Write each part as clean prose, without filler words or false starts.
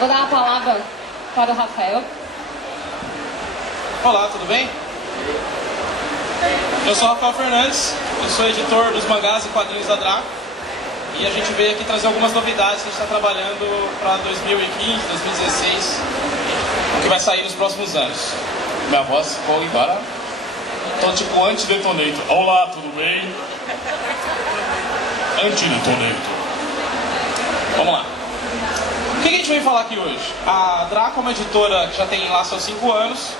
Vou dar a palavra para o Rafael. Olá, tudo bem? Eu sou o Rafael Fernandes, eu sou editor dos mangás e quadrinhos da Draco. E a gente veio aqui trazer algumas novidades que a gente está trabalhando para 2015, 2016, o que vai sair nos próximos anos. Minha voz ficou embora. Tô tipo anti-detonator. Olá, tudo bem? Anti-detonator. Vamos lá. O que a gente veio falar aqui hoje? A Draco é uma editora que já tem lá seus 5 anos.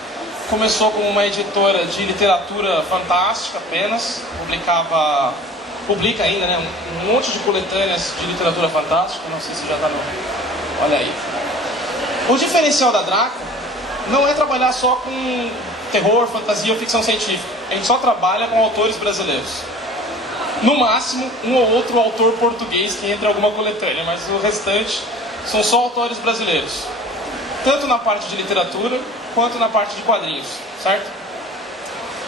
Começou como uma editora de literatura fantástica apenas. Publica ainda, né? Um monte de coletâneas de literatura fantástica. Não sei se já está no... Olha aí. O diferencial da Draco não é trabalhar só com terror, fantasia ou ficção científica. A gente só trabalha com autores brasileiros. No máximo, um ou outro autor português que entra em alguma coletânea, mas o restante são só autores brasileiros. Tanto na parte de literatura, quanto na parte de quadrinhos, certo?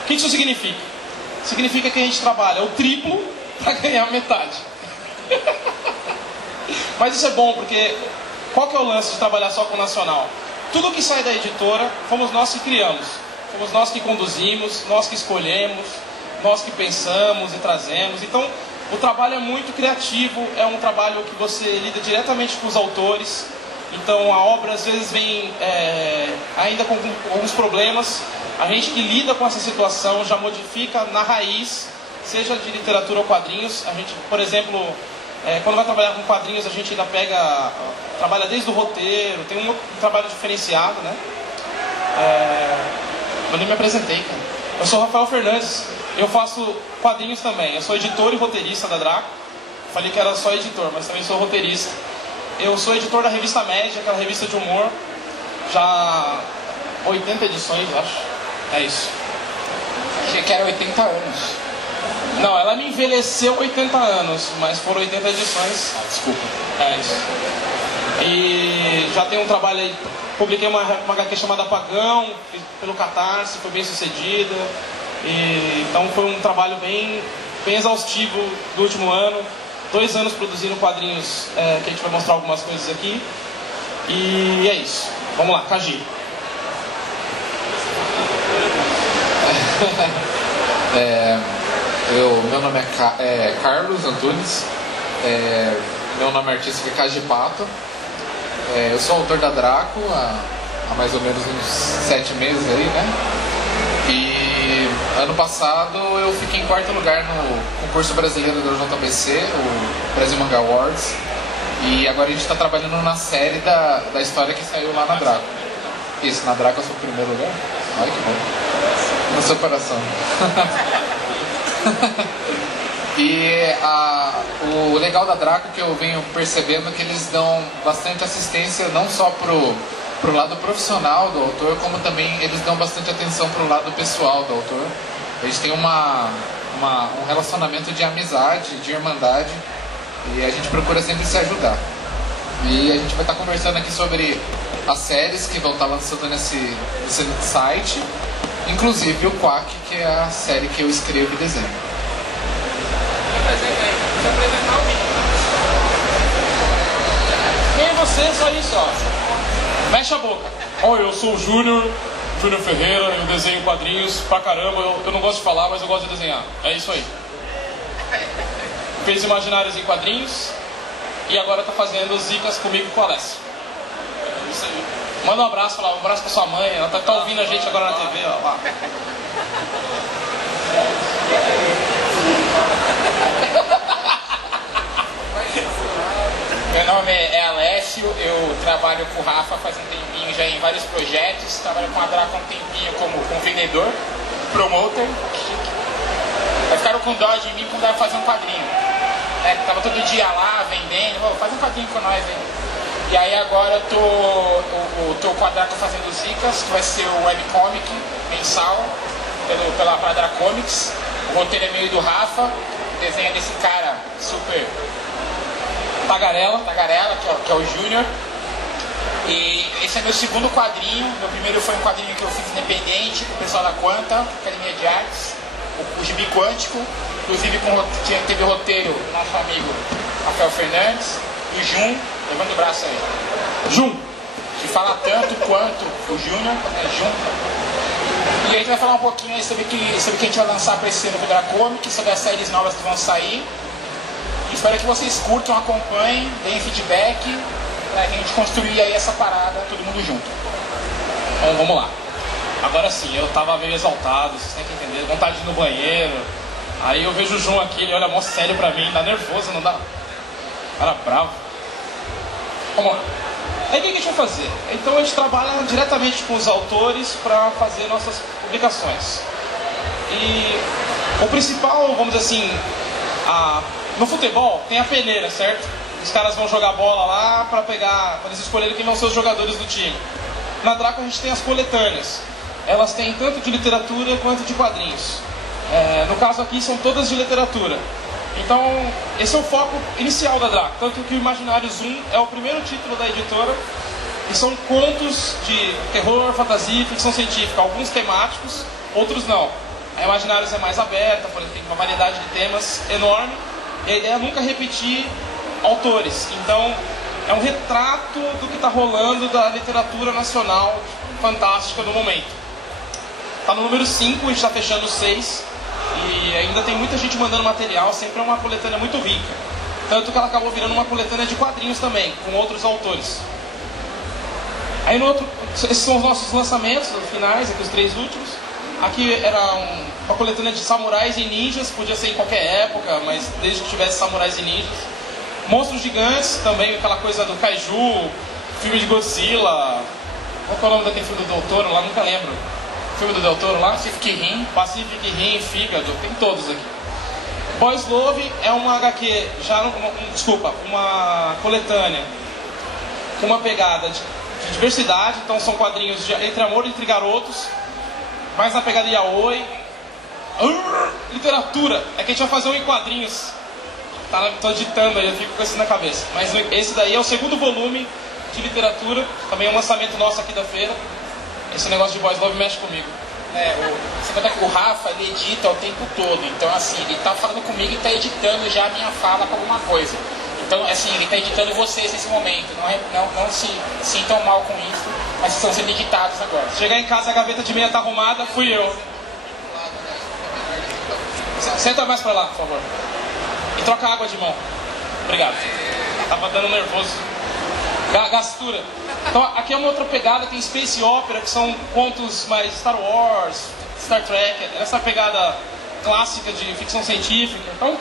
O que isso significa? Significa que a gente trabalha o triplo para ganhar metade. Mas isso é bom, porque qual que é o lance de trabalhar só com o nacional? Tudo que sai da editora, fomos nós que criamos. Fomos nós que conduzimos, nós que escolhemos, nós que pensamos e trazemos. Então, o trabalho é muito criativo, é um trabalho que você lida diretamente com os autores. Então, a obra às vezes vem ainda com alguns problemas. A gente que lida com essa situação já modifica na raiz, seja de literatura ou quadrinhos. A gente, por exemplo, quando vai trabalhar com quadrinhos, a gente ainda trabalha desde o roteiro, tem um trabalho diferenciado, né? Eu nem me apresentei, cara. Eu sou o Rafael Fernandes, eu faço quadrinhos também. Eu sou editor e roteirista da Draco. Falei que era só editor, mas também sou roteirista. Eu sou editor da revista Média, aquela revista de humor. Já 80 edições, acho. É isso. Achei que era 80 anos. Não, ela me envelheceu 80 anos, mas foram 80 edições. Desculpa. É isso. E já tem um trabalho aí. Publiquei uma HQ chamada Pagão, pelo Catarse, foi bem sucedida. Então foi um trabalho bem exaustivo do último ano. 2 anos produzindo quadrinhos, que a gente vai mostrar algumas coisas aqui. E é isso. Vamos lá, Kaji. Meu nome é Carlos Antunes. Meu nome artístico é Kaji Pato. Eu sou autor da Draco há mais ou menos uns 7 meses aí, né? E ano passado eu fiquei em 4º lugar no concurso brasileiro do JBC, o Brasil Manga Awards. E agora a gente está trabalhando na série da história que saiu lá na Draco. Isso, na Draco eu sou o 1º lugar. Ai, que bom. No seu coração. E o legal da Draco que eu venho percebendo é que eles dão bastante assistência não só pro lado profissional do autor, como também eles dão bastante atenção pro lado pessoal do autor. A gente tem um relacionamento de amizade, de irmandade, e a gente procura sempre se ajudar. E a gente vai estar conversando aqui sobre as séries que vão estar lançando nesse site, inclusive o Quack, que é a série que eu escrevo e desenho. Quem é você? Só isso, ó. Mexe a boca. Oi, eu sou o Júnior Ferreira, eu desenho quadrinhos pra caramba. Eu não gosto de falar, mas eu gosto de desenhar. É isso aí. Fez Imaginários em quadrinhos e agora tá fazendo Zicas comigo e com a Alessia. Isso aí. Manda um abraço pra sua mãe, ela tá ouvindo a gente agora na TV, ó lá. Meu nome é Alessio, eu trabalho com o Rafa faz um tempinho já em vários projetos, trabalho com a Draco há um tempinho como vendedor, promoter. Aí ficaram com dó de mim quando eu ia fazer um quadrinho. Tava todo dia lá vendendo, faz um quadrinho com nós aí. E aí agora eu tô com a Draco fazendo Zicas, que vai ser o webcomic mensal pela Draco Comics. O roteiro é meio do Rafa, o desenho é desse cara super tagarela, que é o Júnior. E esse é meu 2º quadrinho. Meu primeiro foi um quadrinho que eu fiz independente com o pessoal da Quanta, Academia de Artes, o Gibi Quântico. Inclusive teve roteiro do nosso amigo Rafael Fernandes, do Jun, levando o braço aí. Jun! que fala tanto quanto o Júnior, né, junto. E a gente vai falar um pouquinho aí sobre o que a gente vai lançar para esse ano do Dracomic, sobre as séries novas que vão sair. Espero que vocês curtam, acompanhem, deem feedback, pra gente construir aí essa parada, todo mundo junto. Bom, vamos lá. Agora sim, eu tava meio exaltado, vocês têm que entender, vontade de ir no banheiro. Aí eu vejo o João aqui, ele olha mó sério pra mim, dá nervoso, não dá? Cara bravo. Vamos lá. Aí o que a gente vai fazer? Então a gente trabalha diretamente com os autores para fazer nossas publicações. E o principal, vamos dizer assim, no futebol tem a peneira, certo? Os caras vão jogar bola lá para pegar, para eles escolherem quem vão ser os jogadores do time. Na Draco a gente tem as coletâneas. Elas têm tanto de literatura quanto de quadrinhos. No caso aqui são todas de literatura. Então, esse é o foco inicial da Draco. Tanto que o Imaginários 1 é o primeiro título da editora. E são contos de terror, fantasia e ficção científica. Alguns temáticos, outros não. A Imaginários é mais aberta, por exemplo, tem uma variedade de temas enorme. E a ideia é nunca repetir autores. Então, é um retrato do que está rolando da literatura nacional fantástica no momento. Está no número 5, a gente está fechando o 6. E ainda tem muita gente mandando material, sempre é uma coletânea muito rica. Tanto que ela acabou virando uma coletânea de quadrinhos também, com outros autores. Aí esses são os nossos lançamentos finais, aqui os 3 últimos. Aqui era uma coletânea de samurais e ninjas, podia ser em qualquer época, mas desde que tivesse samurais e ninjas. Monstros gigantes, também aquela coisa do Kaiju, filme de Godzilla. Qual é o nome daquele filme do Del Toro lá? Nunca lembro. Filme do Del Toro lá? Pacific Rim, Fígado, tem todos aqui. Boys Love é uma HQ, uma coletânea com uma pegada de diversidade, então são quadrinhos entre amor e entre garotos, mais na pegada de yaoi. Literatura, é que a gente vai fazer um em quadrinhos. Tô editando aí, eu fico com isso na cabeça. Mas esse daí é o segundo volume de literatura, também é um lançamento nosso aqui da feira. Esse negócio de Boys Love mexe comigo. Você conta que o Rafa, ele edita o tempo todo. Então, assim, ele tá falando comigo e tá editando já a minha fala pra alguma coisa. Então, assim, ele tá editando vocês nesse momento. Não se sintam mal com isso, mas estão sendo editados agora. Chegar em casa, a gaveta de meia tá arrumada, fui eu. Senta mais pra lá, por favor. E troca água de mão. Obrigado. Tava dando nervoso. Gastura. Então aqui é uma outra pegada, tem Space Opera, que são contos mais Star Wars, Star Trek, essa pegada clássica de ficção científica. Então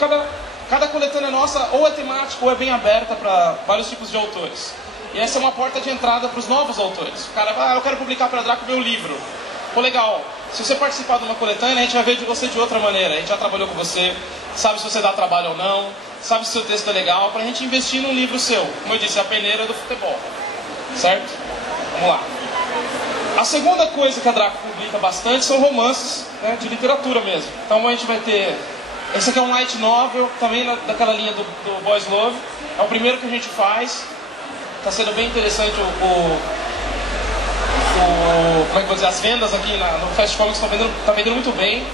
cada coletânea nossa ou é temática ou é bem aberta para vários tipos de autores. E essa é uma porta de entrada para os novos autores. O cara vai, eu quero publicar para a Draco meu livro. Pô, legal. Se você participar de uma coletânea, a gente vai ver de você de outra maneira. A gente já trabalhou com você, sabe se você dá trabalho ou não, sabe se o seu texto é legal, para a gente investir num livro seu. Como eu disse, a peneira do futebol. Certo? Vamos lá. A segunda coisa que a Draco publica bastante são romances, né, de literatura mesmo. Então a gente vai ter... Esse aqui é um light novel, também daquela linha do Boys Love. É o primeiro que a gente faz. Está sendo bem interessante como é que vou dizer, as vendas aqui no Fast Comics tá vendendo muito bem.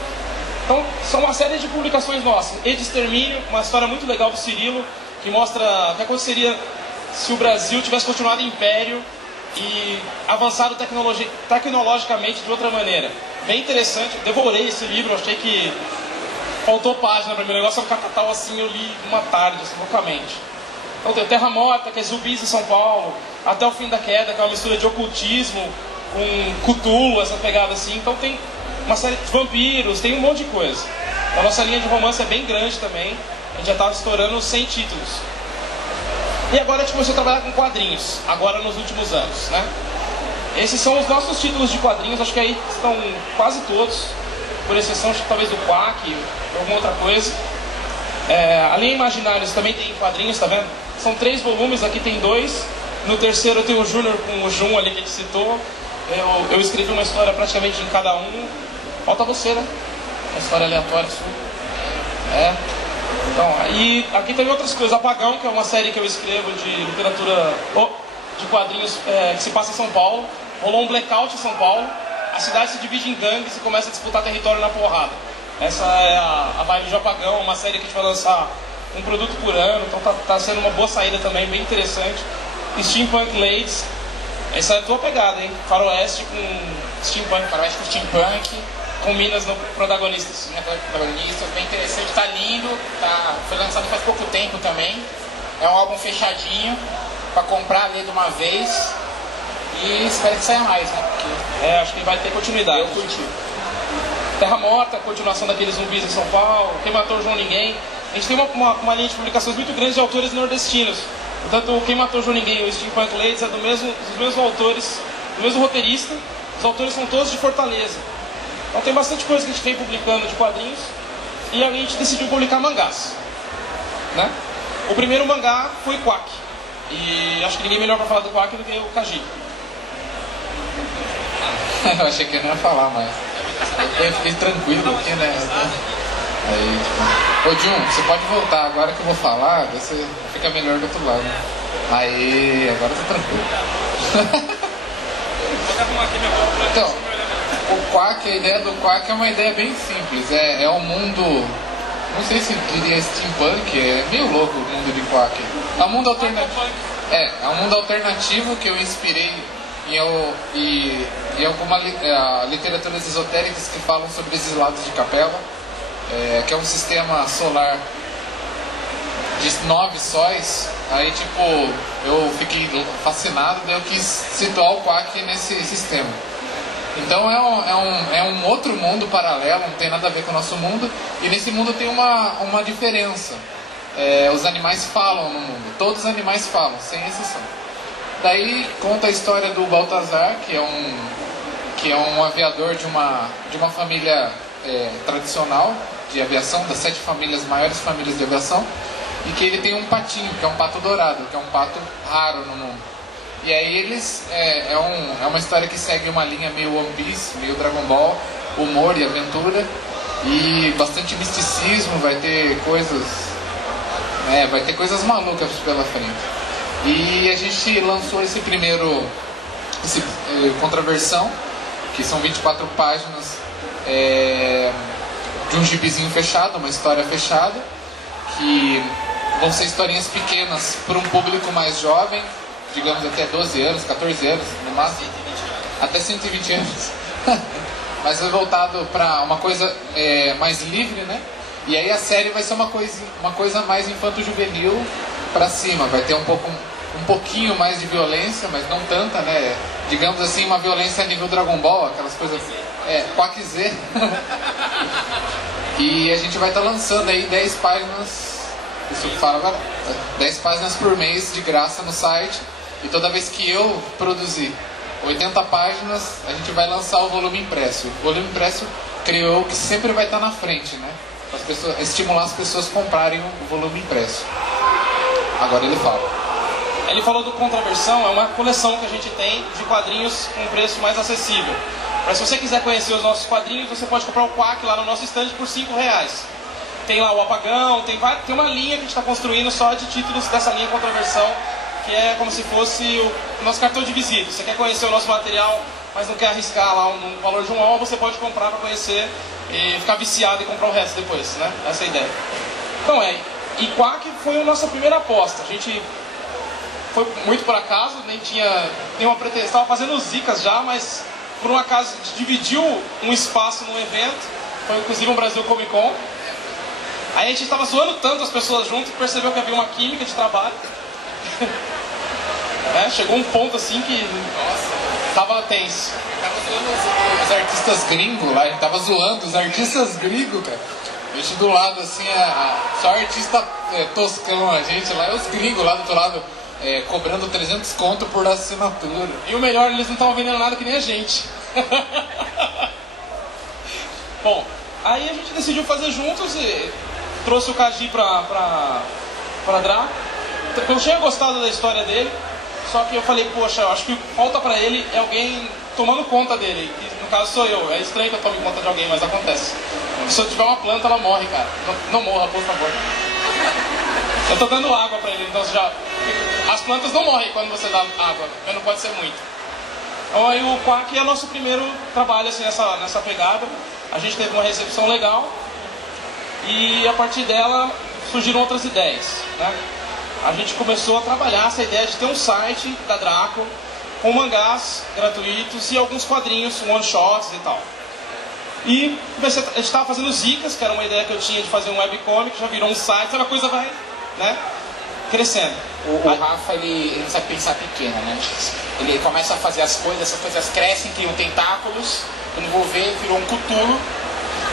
Então, são uma série de publicações nossas. E de Extermínio, uma história muito legal do Cirilo, que mostra o que aconteceria se o Brasil tivesse continuado império e avançado tecnologicamente de outra maneira. Bem interessante, eu devorei esse livro, achei que faltou página para mim, o negócio é um catatal assim, eu li uma tarde, assim, loucamente. Então tem o Terra Morta, que é zumbis em São Paulo, Até o Fim da Queda, que é uma mistura de ocultismo com Cthulhu, essa pegada assim. Então tem uma série de vampiros, tem um monte de coisa. A nossa linha de romance é bem grande também, a gente já estava estourando 100 títulos. E agora a gente começou a trabalhar com quadrinhos, agora nos últimos anos, né? Esses são os nossos títulos de quadrinhos, acho que aí estão quase todos, por exceção talvez do Quack ou alguma outra coisa. A linha Imaginários também tem quadrinhos, tá vendo? São 3 volumes, aqui tem 2. No terceiro tem o Júnior com o Jun ali que a gente citou. Eu escrevi uma história praticamente em cada um. Falta você, né? Uma história aleatória sua. Então, e aqui tem outras coisas. Apagão, que é uma série que eu escrevo de literatura, de quadrinhos que se passa em São Paulo. Rolou um blackout em São Paulo. A cidade se divide em gangues e começa a disputar território na porrada. Essa é a vibe de Apagão, uma série que a gente vai lançar um produto por ano. Então tá sendo uma boa saída também, bem interessante. Steampunk Ladies, Essa é a tua pegada, hein? Faroeste com steampunk. Faroeste com steampunk, Com minas no protagonistas. protagonistas, bem interessante, tá lindo, foi lançado faz pouco tempo também. É um álbum fechadinho, pra comprar, ler de uma vez. E espero que saia mais, né? Porque Acho que vai ter continuidade. eu curti. Terra Morta, continuação daqueles zumbis em São Paulo, Quem Matou João Ninguém. A gente tem uma linha de publicações muito grande de autores nordestinos. Portanto, Quem Matou João Ninguém e o Steampunk Ladies é dos mesmos autores, do mesmo roteirista. Os autores são todos de Fortaleza. Então tem bastante coisa que a gente vem publicando de quadrinhos. E a gente decidiu publicar mangás, né? O primeiro mangá foi Quack. E acho que ninguém melhor para falar do Quack do que o Kaji. Eu achei que eu não ia falar, mas eu fiquei tranquilo aqui, né? Aí, tipo, ô Jun, você pode voltar agora que eu vou falar, daí você fica melhor do outro lado. Aí, agora eu tô tranquilo. Então, o Quack, a ideia do Quack é uma ideia bem simples. É um mundo, não sei se diria steampunk, é meio louco o mundo de Quack. É um mundo alternativo. É um mundo alternativo que eu inspirei em algumas literaturas esotéricas que falam sobre esses lados de Capela, que é um sistema solar de 9 sóis. Aí tipo, eu fiquei fascinado, daí eu quis situar o Quack nesse sistema. Então é um outro mundo paralelo, não tem nada a ver com o nosso mundo, e nesse mundo tem uma diferença. Os animais falam no mundo, todos os animais falam, sem exceção. Daí conta a história do Baltazar, que é um aviador de uma família tradicional de aviação, das 7 maiores famílias de aviação, e que ele tem um patinho, que é um pato dourado, que é um pato raro no mundo. E aí é uma história que segue uma linha meio One Piece, meio Dragon Ball, humor e aventura, e bastante misticismo, vai ter coisas malucas pela frente. E a gente lançou esse Contraversão, que são 24 páginas de um gibizinho fechado, uma história fechada, que vão ser historinhas pequenas para um público mais jovem, digamos até 12 anos, 14 anos, no máximo, até 120 anos. Mas é voltado para uma coisa mais livre, né? E aí a série vai ser uma coisa mais infanto-juvenil para cima, vai ter um pouquinho mais de violência, mas não tanta, né? Digamos assim, uma violência a nível Dragon Ball, aquelas coisas... Quack Z. E a gente vai estar lançando aí 10 páginas, isso que fala agora, 10 páginas por mês de graça no site, e toda vez que eu produzir 80 páginas, a gente vai lançar o volume impresso. O volume impresso criou que sempre vai estar na frente, né? Para as pessoas, estimular as pessoas a comprarem o volume impresso. Agora ele fala. Ele falou do Contraversão, é uma coleção que a gente tem de quadrinhos com um preço mais acessível. Mas se você quiser conhecer os nossos quadrinhos, você pode comprar o Quack lá no nosso stand por R$5. Tem lá o Apagão, tem uma linha que a gente está construindo só de títulos dessa linha Contraversão, que é como se fosse o nosso cartão de visita. Você quer conhecer o nosso material, mas não quer arriscar lá no valor de um álbum, você pode comprar para conhecer e ficar viciado e comprar o resto depois, né? Essa é a ideia. Então e Quack foi a nossa primeira aposta. A gente foi muito por acaso, nem tinha nenhuma pretensão. Estava fazendo os Zicas já, mas por um acaso a gente dividiu um espaço num evento, foi inclusive um Brasil Comic Con. Aí a gente estava zoando tanto as pessoas junto que percebeu que havia uma química de trabalho. Chegou um ponto assim que tava tenso. Tava zoando os artistas gringos lá, a gente tava zoando os artistas gringos, cara. A gente do lado assim, só artista toscão, a gente lá, e os gringos lá do outro lado cobrando 300 conto por assinatura. E o melhor, eles não estavam vendendo nada que nem a gente. Bom, aí a gente decidiu fazer juntos e trouxe o Kaji pra Dra. Eu tinha gostado da história dele, só que eu falei, poxa, eu acho que falta pra ele é alguém tomando conta dele. E, no caso sou eu. É estranho que eu tome conta de alguém, mas acontece. Se eu tiver uma planta, ela morre, cara. Não morra, por favor. Eu tô dando água pra ele, então as plantas não morrem quando você dá água, mas não pode ser muito. Então aí o Quack é nosso primeiro trabalho assim, nessa pegada. A gente teve uma recepção legal e a partir dela surgiram outras ideias, né? A gente começou a trabalhar essa ideia de ter um site da Draco com mangás gratuitos e alguns quadrinhos, one-shots e tal. E a gente estava fazendo Zicas, que era uma ideia que eu tinha de fazer um webcomic, já virou um site, a coisa vai, né, crescendo. O Rafa, ele não sabe pensar pequeno, né? Ele começa a fazer as coisas, essas coisas crescem, criam tentáculos, quando vou ver, virou um Cthulhu,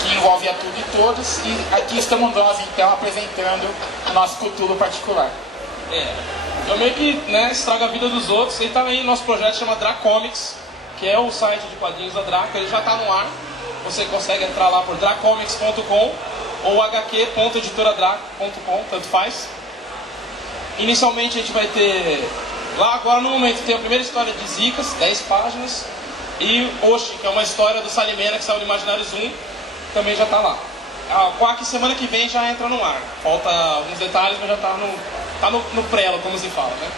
que envolve a tudo e todos, e aqui estamos nós, então, apresentando o nosso Cthulhu particular. Eu meio que, né, estrago a vida dos outros. E também nosso projeto chama Dracomics, que é o site de quadrinhos da Draco, ele já está no ar. Você consegue entrar lá por dracomics.com ou hq.editoradraco.com, tanto faz. Inicialmente a gente vai ter, lá agora no momento, tem a primeira história de Zicas, 10 páginas, e Oshi, que é uma história do Salimena que saiu no Imaginário Zoom, também já está lá. A Quack semana que vem já entra no ar. Falta alguns detalhes, mas já está no prelo, como se fala, né?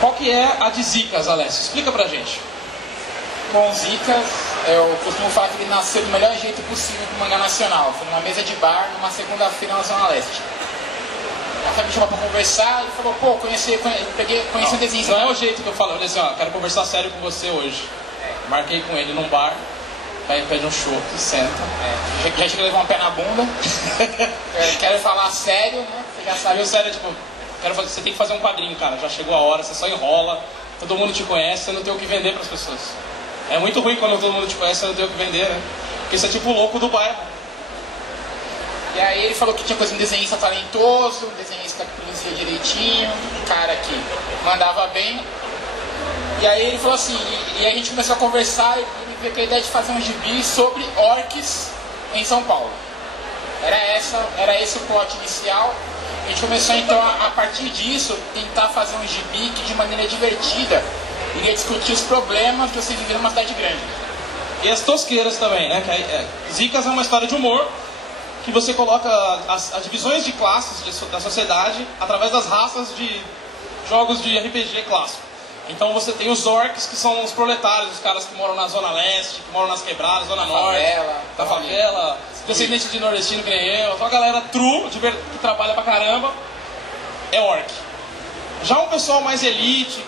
Qual que é a de Zicas, Alessio? Explica pra gente. Bom, Zicas, eu costumo falar que ele nasceu do melhor jeito possível do mangá nacional. Foi numa mesa de bar, numa segunda-feira na Zona Leste. A Fabi me chamou pra conversar e falou, pô, conheci um desenho. Não é o jeito que eu falo, eu falei assim, ó, quero conversar sério com você hoje. Marquei com ele num bar, aí pede um chopp, senta. Já chega a levar um pé na bunda. Quero falar sério, né? Você já sabe. Meu sério, tipo, você tem que fazer um quadrinho, cara. Já chegou a hora, você só enrola, todo mundo te conhece, você não tem o que vender pras pessoas. É muito ruim quando todo mundo te conhece, você não tem o que vender, né? Porque você é tipo o louco do bairro. E aí ele falou que tinha coisa, um desenhista talentoso, um desenhista que produzia direitinho, um cara que mandava bem. E aí ele falou assim, e a gente começou a conversar e ele veio com a ideia de fazer um gibi sobre orques em São Paulo. Era esse o plot inicial. A gente começou então a partir disso tentar fazer um gibi que de maneira divertida iria discutir os problemas de você viver numa cidade grande. E as tosqueiras também, né? Zicas é uma história de humor que você coloca as divisões de classes da sociedade através das raças de jogos de RPG clássico. Então você tem os orcs, que são os proletários, os caras que moram na Zona Leste, que moram nas quebradas, Zona Norte, da favela, descendente de nordestino que nem eu, então a galera true, que trabalha pra caramba, é orc. Já um pessoal mais elite,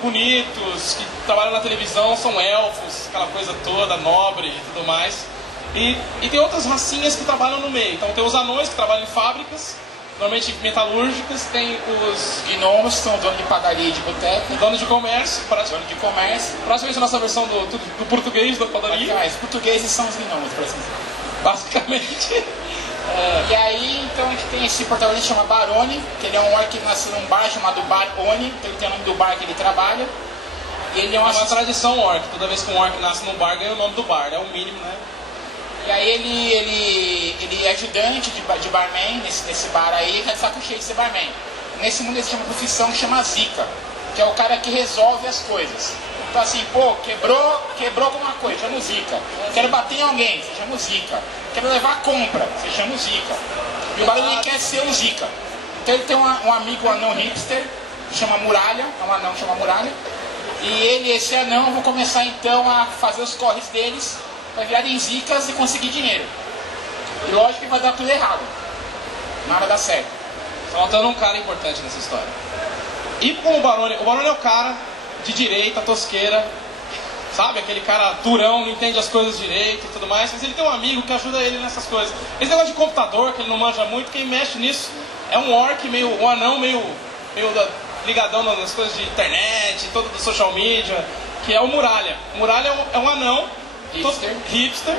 bonitos, que trabalham na televisão, são elfos, aquela coisa toda, nobre e tudo mais. E tem outras racinhas que trabalham no meio. Então tem os anões que trabalham em fábricas, normalmente metalúrgicas, tem os gnomos, que são donos de padaria e de boteca. Donos de comércio. Dono de comércio. Praticamente a nossa versão do português da padaria. Os portugueses são os gnomos, por assim dizer. Basicamente. E aí, então a gente tem esse protagonista que chama Barone, que ele é um orc que nasceu num bar chamado Bar Oni, então ele tem o nome do bar que ele trabalha. E ele é uma tradição orc, toda vez que um orc nasce num bar, ganha o nome do bar, é o mínimo, né? E aí ele é ajudante de barman nesse bar aí, tá de saco cheio de ser barman. Nesse mundo existe uma profissão que chama Zica, que é o cara que resolve as coisas. Então assim, pô, quebrou alguma coisa, chama o Zica. Quero bater em alguém, você chama o Zica. Quero levar compra, você chama o Zica. E o Barone quer ser o Zica. Então ele tem um amigo, um anão hipster, que chama Muralha, é um anão que chama Muralha. E esse anão, vão começar então a fazer os corres deles, vai virarem zicas e conseguir dinheiro. E lógico que vai dar tudo errado. Nada dá certo. Faltando um cara importante nessa história. E como o Barone é o cara de direita, tosqueira, sabe? Aquele cara durão, não entende as coisas direito e tudo mais, mas ele tem um amigo que ajuda ele nessas coisas. Esse negócio de computador, que ele não manja muito, quem mexe nisso é um orc, um anão meio ligadão nas coisas de internet, todo do social media, que é o Muralha. O Muralha é um anão hipster,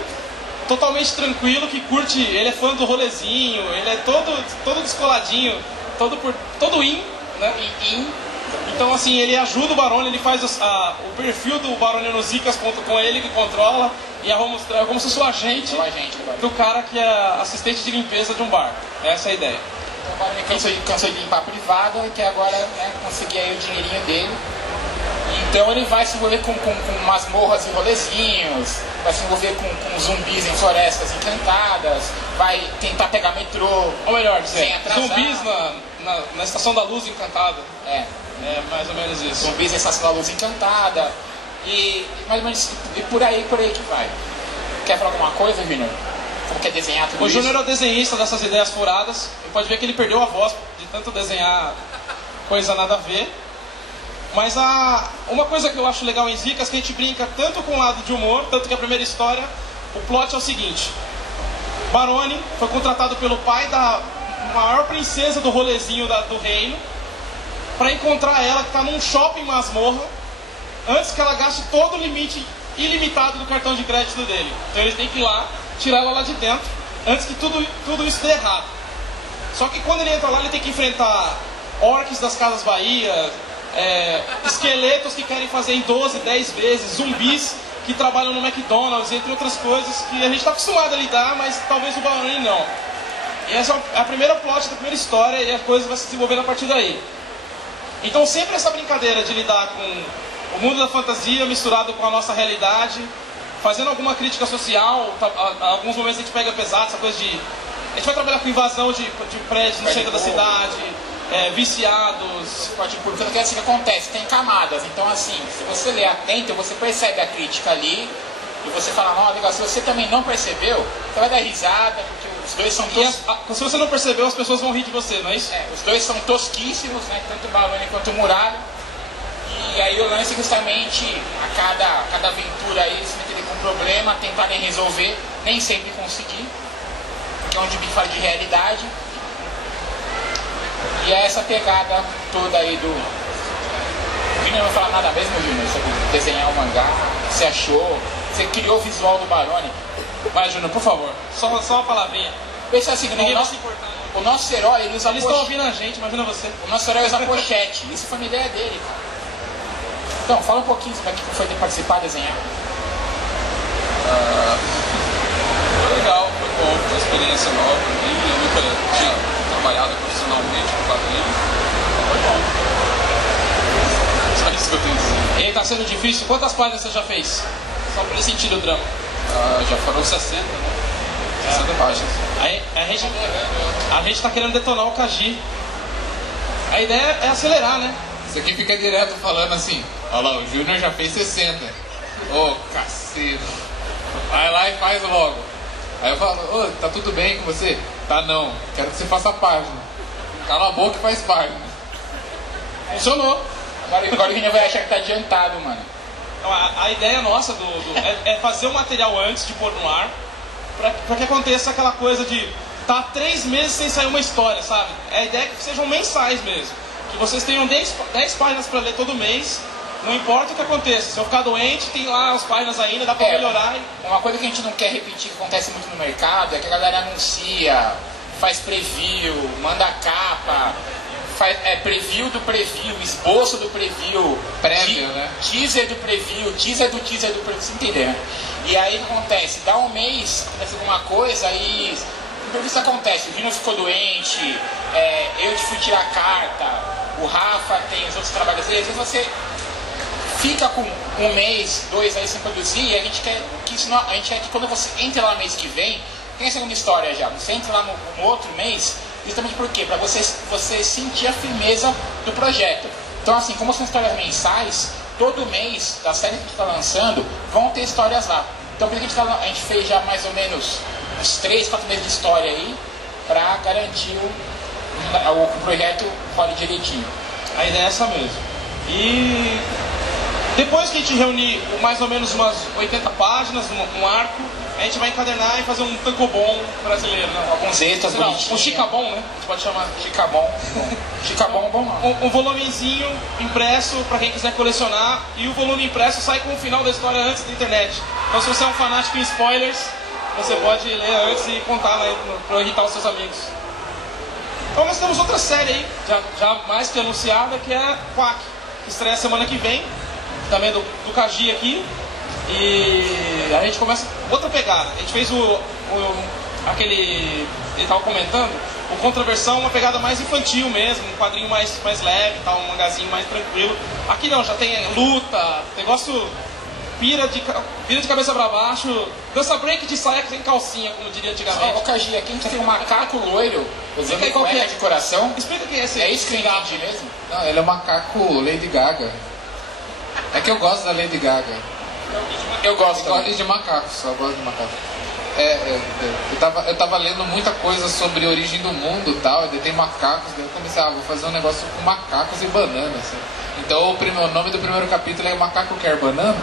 totalmente tranquilo, que curte, ele é fã do rolezinho, ele é todo descoladinho, todo in, né? Então assim, ele ajuda o Barone, ele faz o perfil do Barone no zicas.com, ele que controla, e é como se fosse o agente do cara que é assistente de limpeza de um bar. Essa é a ideia. Então o Barone cansou de limpar a privada e quer agora, né, conseguir aí o dinheirinho dele. Então ele vai se envolver com masmorras e rolezinhos, vai se envolver com zumbis em florestas encantadas, vai tentar pegar metrô. Ou melhor dizer, zumbis na Estação da Luz Encantada. É mais ou menos isso. Zumbis na Estação da Luz Encantada. E mais ou menos e por aí que vai. Quer falar alguma coisa, Júnior? Como quer desenhar tudo isso? O Júnior é o desenhista dessas ideias furadas. Você pode ver que ele perdeu a voz de tanto desenhar coisa nada a ver. Mas uma coisa que eu acho legal em Zicas é que a gente brinca tanto com o lado de humor, tanto que a primeira história, o plot é o seguinte. Barone foi contratado pelo pai da maior princesa do rolezinho do reino para encontrar ela que está num shopping masmorra antes que ela gaste todo o limite ilimitado do cartão de crédito dele. Então eles têm que ir lá, tirar ela lá de dentro antes que tudo isso dê errado. Só que quando ele entra lá, ele tem que enfrentar orcs das Casas Bahia, esqueletos que querem fazer em 12, 10 vezes, zumbis que trabalham no McDonald's, entre outras coisas que a gente está acostumado a lidar, mas talvez o Barone não. E essa é a primeira plot da primeira história e a coisa vai se desenvolvendo a partir daí. Então sempre essa brincadeira de lidar com o mundo da fantasia misturado com a nossa realidade, fazendo alguma crítica social, alguns momentos a gente pega pesado, essa coisa de... A gente vai trabalhar com invasão de prédios no centro da cidade, viciados... Porque é assim que acontece, tem camadas. Então assim, se você lê atento, você percebe a crítica ali e você fala, legal, se você também não percebeu, você vai dar risada, porque os dois são se você não percebeu, as pessoas vão rir de você, não é isso? Os dois são tosquíssimos, né? Tanto o Barone quanto o Muralha. E aí o lance é justamente a cada aventura aí eles se meterem com um problema, tentarem resolver, nem sempre conseguir, que é onde me fala de realidade. E é essa pegada toda aí do... O Júnior não vai falar nada mesmo, Júnior, sobre desenhar o mangá. Você achou? Você criou o visual do Barone? Vai, Júnior, por favor. Só uma palavrinha. Pensa assim, ninguém vai se importar. O nosso herói, ele usa Eles estão ouvindo a gente, imagina você. O nosso herói usa pochete. Isso foi uma ideia dele, cara. Então, fala um pouquinho sobre o que foi ter participado e desenhar. Foi legal, foi bom, foi uma experiência nova pra mim. Eu nunca tinha trabalhado profissionalmente no quadrinho. Foi bom. Só isso que eu tenho a dizer. E aí, tá sendo difícil? Quantas páginas você já fez? Só pra ele sentir o drama. Já foram 60, né? 60 páginas. Aí, a gente tá querendo detonar o Kaji. A ideia é acelerar, né? Isso aqui fica direto falando assim, olha lá, o Júnior já fez 60. Ô, cacete. Vai lá e faz logo. Aí eu falo, tá tudo bem com você? Tá não, quero que você faça a página. Cala a boca e faz página. Funcionou. Agora o Júnior vai achar que tá adiantado, mano. Então, a ideia nossa é fazer o material antes de pôr no ar, pra que aconteça aquela coisa de tá 3 meses sem sair uma história, sabe? A ideia é que sejam mensais mesmo. Que vocês tenham 10 páginas para ler todo mês, não importa o que aconteça. Se eu ficar doente, tem lá as páginas ainda, dá para melhorar. Uma coisa que a gente não quer repetir, que acontece muito no mercado, é que a galera anuncia, faz preview, manda capa, faz preview do preview, esboço do preview, prévio, né? Teaser do preview, teaser do preview, você entender, né? E aí o que acontece? Dá um mês, acontece alguma coisa e... Isso acontece, o Vino ficou doente, eu te fui tirar a carta, o Rafa tem os outros trabalhos dele, às vezes você fica com 1 mês, 2 aí sem produzir, e a gente quer que quando você entra lá mês que vem, tem a segunda história já, você entra lá no outro mês, justamente por quê? Para você sentir a firmeza do projeto. Então assim, como são histórias mensais, todo mês da série que a gente está lançando, vão ter histórias lá. Então por isso a gente fez já mais ou menos uns 3, 4 meses de história aí, para garantir o projeto role direitinho. A ideia é essa mesmo. E depois que a gente reunir mais ou menos umas 80 páginas, um arco, a gente vai encadernar e fazer um tankobon brasileiro, né? Alguns extras bonitinhos. Um chicabon, né? A gente pode chamar. Chicabon. Chicabon é bom não. Um volumezinho impresso para quem quiser colecionar, e o volume impresso sai com o final da história antes da internet. Então se você é um fanático em spoilers, você pode ler antes e contar lá para irritar os seus amigos. Então nós temos outra série aí, já mais que anunciada, que é Quack, que estreia semana que vem, também do Kaji aqui. E a gente começa outra pegada. A gente fez aquele, ele estava comentando, o Contraversão, uma pegada mais infantil mesmo, um quadrinho mais leve, tal, um mangazinho mais tranquilo. Aqui não, já tem luta, negócio vira de cabeça pra baixo, dança break de saia sem calcinha, como diria antigamente. Ô Kaji, aqui a gente tem um macaco loiro usando qual que é de coração. Explica quem é esse. É isso que eu entendi mesmo? Não, ele é o macaco Lady Gaga. É que eu gosto da Lady Gaga. Eu gosto de macaco, só gosto de macaco. Eu tava lendo muita coisa sobre a origem do mundo e tal, daí tem macacos, daí eu comecei, vou fazer um negócio com macacos e bananas. Assim. Então o nome do primeiro capítulo é Macaco Quer Banana?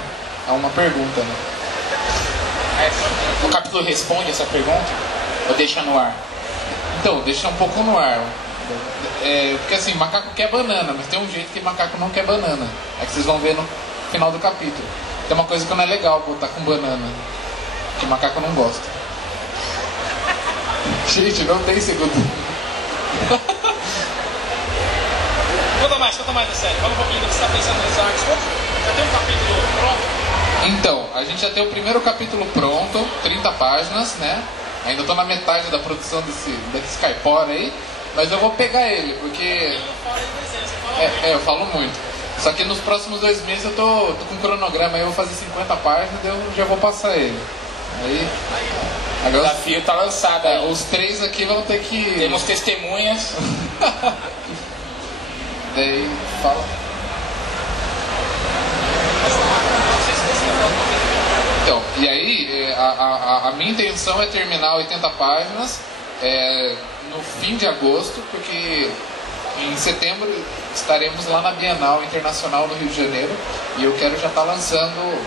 É uma pergunta, né? O capítulo responde essa pergunta? Ou deixa no ar? Então, deixa um pouco no ar. Porque assim, macaco quer banana, mas tem um jeito que macaco não quer banana. É que vocês vão ver no final do capítulo. Tem uma coisa que não é legal botar com banana. Que macaco não gosta. Gente, não tem segundo. Conta mais a série. Fala um pouquinho do que você está pensando nas artes. Já tem um capítulo pronto? Então, a gente já tem o primeiro capítulo pronto, 30 páginas, né? Ainda estou na metade da produção desse caipora aí, mas eu vou pegar ele, porque... eu falo muito. Só que nos próximos 2 meses eu tô com um cronograma aí, eu vou fazer 50 páginas, eu já vou passar ele. Aí... Agora, o desafio tá lançado aí. Os 3 aqui vão ter que... Temos testemunhas. Daí, fala... Então, e aí, a minha intenção é terminar 80 páginas no fim de agosto, porque em setembro estaremos lá na Bienal Internacional no Rio de Janeiro e eu quero já estar lançando...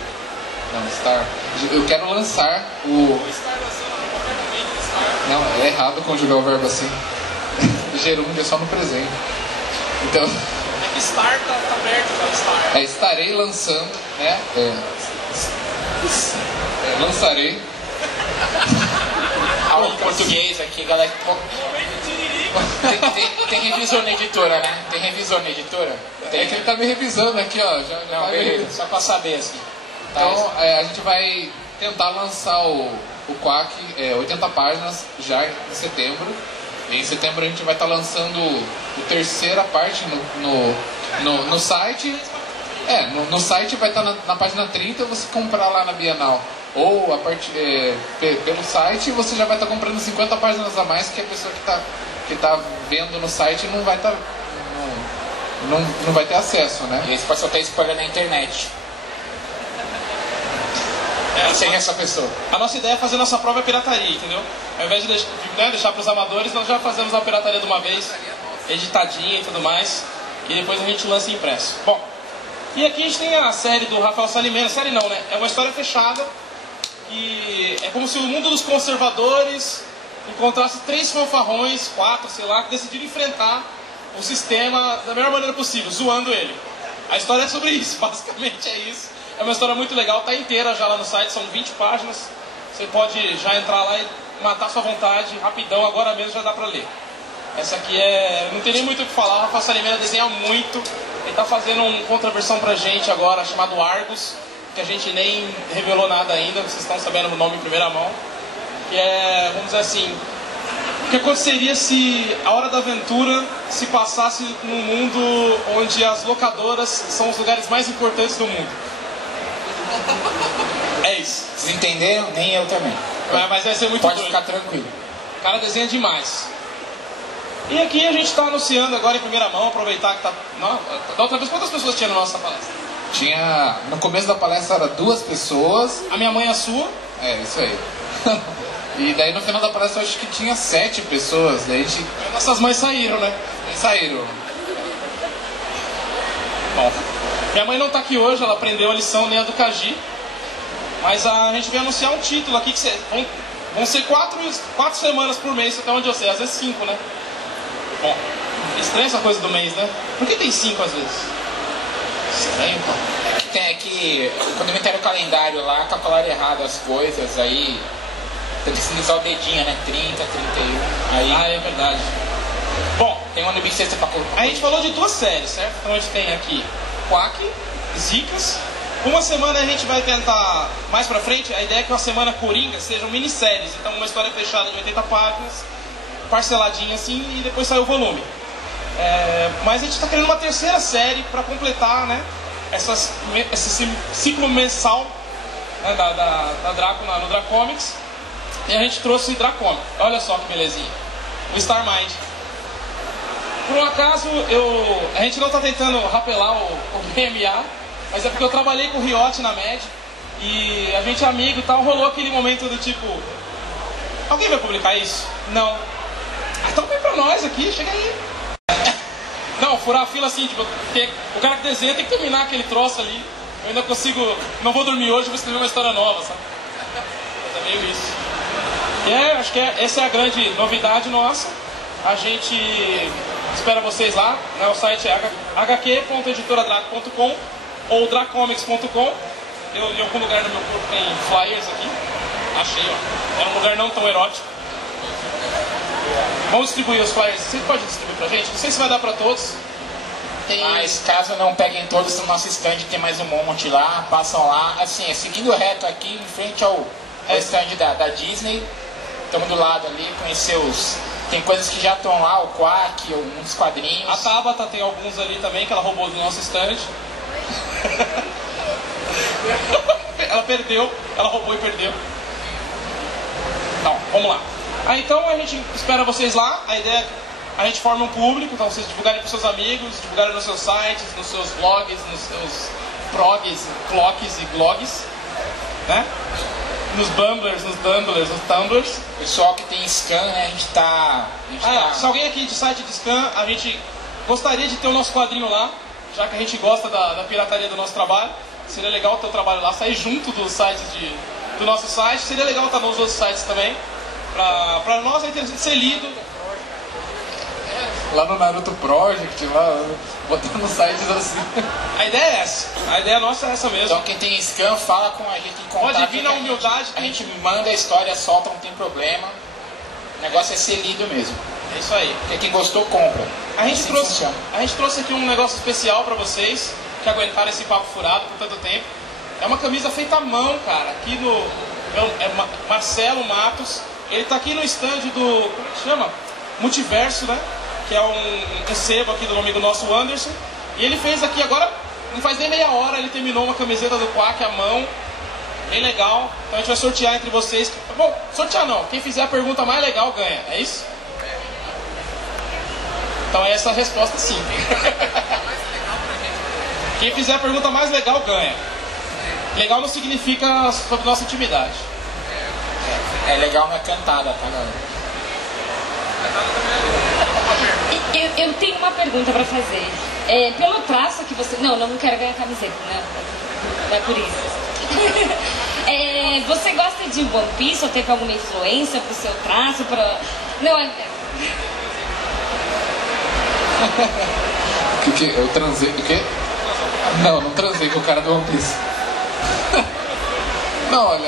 Eu quero lançar o... Não, é errado conjugar o verbo assim. Gerúndio é só no presente. Então... Estar tá perto já, estar. Estarei lançando, né? Lançarei. Aula de português aqui, galera. Tem revisor na editora, né? Tem revisor na editora? Tem. É que ele tá me revisando aqui, ó. Não, beleza. Só pra saber, assim. Então, a gente vai tentar lançar o Quack, 80 páginas, já em setembro. E em setembro a gente vai estar lançando a terceira parte no site. No site vai estar na página 30, você comprar lá na Bienal. Ou pelo site você já vai estar comprando 50 páginas a mais, que a pessoa que tá vendo no site não vai estar... Não vai ter acesso, né? E aí você pode soltar spoiler na internet. Sem essa pessoa. A nossa ideia é fazer nossa própria pirataria, entendeu? Ao invés de deixar para os amadores, nós já fazemos a pirataria de uma vez, editadinha e tudo mais, e depois a gente lança impresso. Bom, e aqui a gente tem a série do Rafael Salimena. Série não, né? É uma história fechada, que é como se o mundo dos conservadores encontrasse 3 fanfarrões, 4, sei lá, que decidiram enfrentar o sistema da melhor maneira possível, zoando ele. A história é sobre isso, basicamente é isso. É uma história muito legal, tá inteira já lá no site, são 20 páginas. Você pode já entrar lá e matar sua vontade, rapidão, agora mesmo já dá pra ler. Essa aqui não tem nem muito o que falar, o Rafael Salimena desenha muito. Ele tá fazendo uma contraversão pra gente agora, chamado Argos, que a gente nem revelou nada ainda, vocês estão sabendo o nome em primeira mão. Que vamos dizer assim, o que aconteceria se a Hora da Aventura se passasse num mundo onde as locadoras são os lugares mais importantes do mundo. É isso. Vocês entenderam? Nem eu também. Mas vai ser muito Pode doido. ficar tranquilo. O cara desenha demais. E aqui a gente está anunciando agora em primeira mão, aproveitar que tá... Não, da outra vez, quantas pessoas tinha na nossa palestra? Tinha... No começo da palestra era 2 pessoas. A minha mãe e a sua. Isso aí. E daí no final da palestra eu acho que tinha 7 pessoas. Daí a gente... Nossas mães saíram, né? Saíram. Bom, minha mãe não está aqui hoje, ela aprendeu a lição, nem a do Kaji. Mas a gente vai anunciar um título aqui que vão ser 4 semanas por mês, até onde eu sei, às vezes 5, né? Bom, estranha essa coisa do mês, né? Por que tem 5 às vezes? Estranho, pô. É que quando eu meteram o calendário lá, calcularam errado as coisas, aí tem que sinalizar o dedinho, né? 30, 31, aí... É verdade. Bom, tem uma no bissexta pra colocar. A gente falou de 2 séries, certo? Então a gente tem aqui Quack, Zicas. Uma semana a gente vai tentar, mais pra frente, a ideia é que uma semana Coringa sejam minisséries. Então uma história fechada de 80 páginas, parceladinha assim, e depois sai o volume. Mas a gente está querendo uma terceira série para completar, né, esse ciclo mensal, né, da Draco no Dracomics. E a gente trouxe Dracomic. Olha só que belezinha. O Starmind. Por um acaso, a gente não está tentando rapelar o BMA, mas é porque eu trabalhei com o Riot na MED e a gente é amigo e tal, rolou aquele momento do tipo, Alguém vai publicar isso? Não. Ah, então vem pra nós aqui, chega aí. Não, furar a fila assim, tipo, o cara que desenha tem que terminar aquele troço ali. Eu ainda consigo, não vou dormir hoje, vou escrever uma história nova, sabe? É meio isso. E acho que essa é a grande novidade nossa. A gente espera vocês lá, né? O site é hq.editoradraco.com ou dracomics.com. Em algum lugar do meu corpo tem flyers aqui. Achei, ó. É um lugar não tão erótico. Vamos distribuir os flyers. Você pode distribuir pra gente? Não sei se vai dar pra todos. Mas caso não peguem todos no nosso stand, tem mais um monte lá, passam lá. Assim, seguindo reto aqui, em frente ao stand da Disney. Estamos do lado ali, conhecer os... Tem coisas que já estão lá, o Quack, uns quadrinhos. A Tabata tem alguns ali também, que ela roubou do nosso stand. Ela perdeu, ela roubou e perdeu. Não, vamos lá. Então a gente espera vocês lá. A ideia é que a gente forma um público, então vocês divulgarem para os seus amigos, divulgarem nos seus sites, nos seus blogs, nos seus progs, clocks e blogs, né? Nos Bumblers, nos Dumblers, nos Tumblers. Pessoal que tem scan, né? A gente tá... Se alguém aqui de site de scan, a gente gostaria de ter o nosso quadrinho lá, já que a gente gosta da pirataria do nosso trabalho. Seria legal ter o trabalho lá, sair junto dos sites do nosso site. Seria legal estar nos outros sites também. Pra nós é interessante ser lido. Lá no Naruto Project, lá, botando nos sites assim. A ideia é essa. A ideia nossa é essa mesmo. Então quem tem scan, fala com a gente em contato. Pode vir na humildade. A gente manda a história, solta, não tem problema. O negócio é ser lido mesmo. É isso aí. Porque quem gostou, compra. A gente trouxe aqui um negócio especial pra vocês que aguentaram esse papo furado por tanto tempo. É uma camisa feita à mão, cara. Aqui no... Marcelo Matos. Ele tá aqui no stand do... Como é que chama? Multiverso, né? Que é um sebo aqui do amigo nosso, Anderson. E ele fez aqui agora, não faz nem meia hora, ele terminou uma camiseta do Quack à mão. Bem legal. Então a gente vai sortear entre vocês. Bom, sortear não. Quem fizer a pergunta mais legal ganha. É isso? Então essa é a resposta sim. Quem fizer a pergunta mais legal ganha. Legal não significa sobre nossa intimidade. É legal na cantada, tá, galera? Eu tenho uma pergunta pra fazer. Pelo traço que você... Não quero ganhar camiseta, não é por isso. Você gosta de One Piece ou teve alguma influência pro seu traço? Não, Eu transei do quê? Não transei com o cara do One Piece. Não, olha,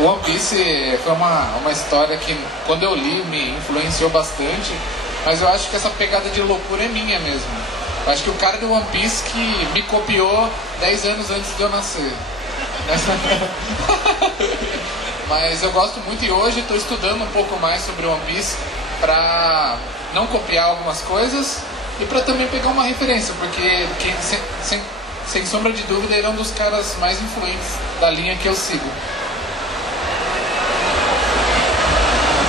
One Piece foi uma história que quando eu li me influenciou bastante, mas eu acho que essa pegada de loucura é minha mesmo. Eu acho que o cara do One Piece que me copiou 10 anos antes de eu nascer. Mas eu gosto muito e hoje estou estudando um pouco mais sobre One Piece para não copiar algumas coisas e para também pegar uma referência, porque sem sombra de dúvida ele é um dos caras mais influentes da linha que eu sigo.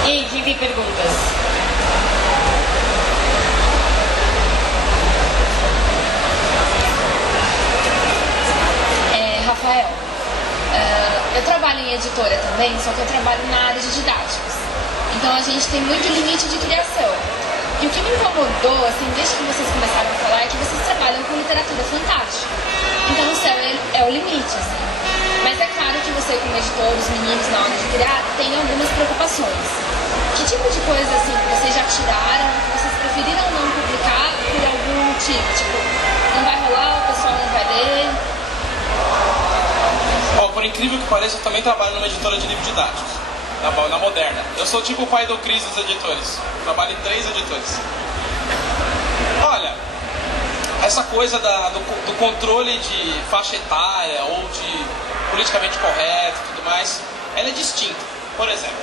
E aí, quem tem perguntas? Rafael, eu trabalho em editora também, só que eu trabalho na área de didáticos. Então a gente tem muito limite de criação. E o que me incomodou, assim, desde que vocês começaram a falar, é que vocês trabalham com literatura fantástica. Então o céu é o limite, assim. Mas é claro que você, como editor, os meninos na hora de criar, tem algumas preocupações. Que tipo de coisa, assim, que vocês já tiraram, que vocês preferiram não publicar por algum motivo? Tipo, não vai rolar, o pessoal não vai ler... Por incrível que pareça, eu também trabalho numa editora de livros didáticos, na Moderna. Eu sou tipo o pai do Cris dos editores. Trabalho em 3 editores. Olha, essa coisa do controle de faixa etária ou de politicamente correto e tudo mais, ela é distinta. Por exemplo,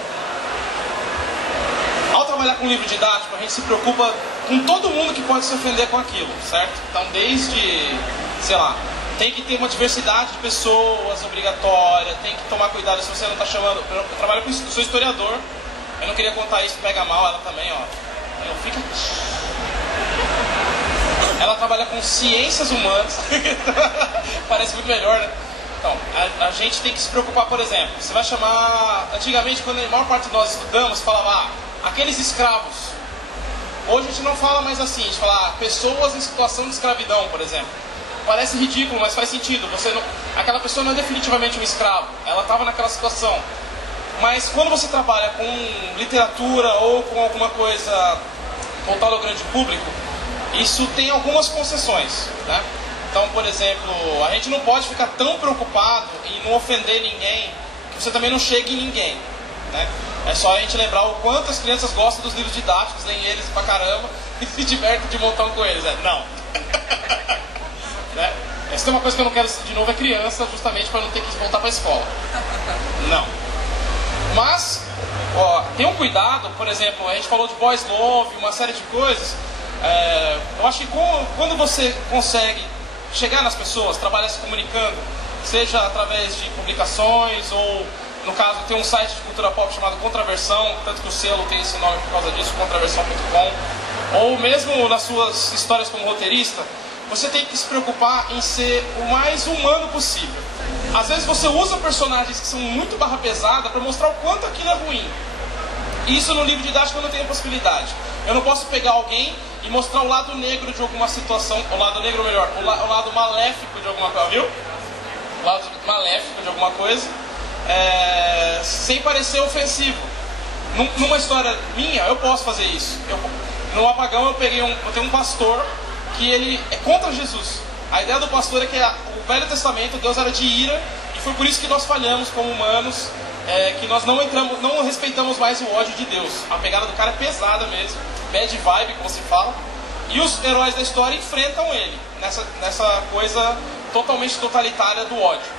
ao trabalhar com livro didático, a gente se preocupa com todo mundo que pode se ofender com aquilo, certo? Então, desde, sei lá, tem que ter uma diversidade de pessoas obrigatória, tem que tomar cuidado se você não está chamando... Eu trabalho com sou historiador, eu não queria contar isso, pega mal ela também, ó. Fica... Ela trabalha com ciências humanas, parece muito melhor, né? Então, a gente tem que se preocupar, por exemplo, você vai chamar, antigamente quando a maior parte de nós estudamos, falava, aqueles escravos. Hoje a gente não fala mais assim, a gente fala pessoas em situação de escravidão, por exemplo. Parece ridículo, mas faz sentido. Aquela pessoa não é definitivamente um escravo, ela estava naquela situação. Mas quando você trabalha com literatura ou com alguma coisa voltada ao grande público, isso tem algumas concessões, né? Então, por exemplo, a gente não pode ficar tão preocupado em não ofender ninguém, que você também não chegue em ninguém, né? É só a gente lembrar o quanto as crianças gostam dos livros didáticos, leem eles pra caramba e se divertem de montão com eles. Não. Né? Essa é uma coisa que eu não quero de novo, é criança, justamente para não ter que voltar para a escola. Não. Mas, tem um cuidado, por exemplo, a gente falou de boys love, uma série de coisas. Eu acho que quando você consegue chegar nas pessoas, trabalhar se comunicando, seja através de publicações ou, no caso, tem um site de cultura pop chamado Contraversão, tanto que o selo tem esse nome por causa disso, contraversão.com, ou mesmo nas suas histórias como roteirista, você tem que se preocupar em ser o mais humano possível. Às vezes você usa personagens que são muito barra pesada para mostrar o quanto aquilo é ruim. Isso no livro didático eu não tenho possibilidade. Eu não posso pegar alguém e mostrar o lado negro de alguma situação, o lado negro melhor, o lado maléfico de alguma coisa, viu? O lado maléfico de alguma coisa, sem parecer ofensivo. Numa história minha, eu posso fazer isso. No Apagão eu tenho um pastor que ele é contra Jesus. A ideia do pastor é que o Velho Testamento, Deus era de ira, e foi por isso que nós falhamos como humanos, que nós não respeitamos mais o ódio de Deus. A pegada do cara é pesada mesmo, bad vibe, como se fala, e os heróis da história enfrentam ele nessa coisa totalmente totalitária do ódio.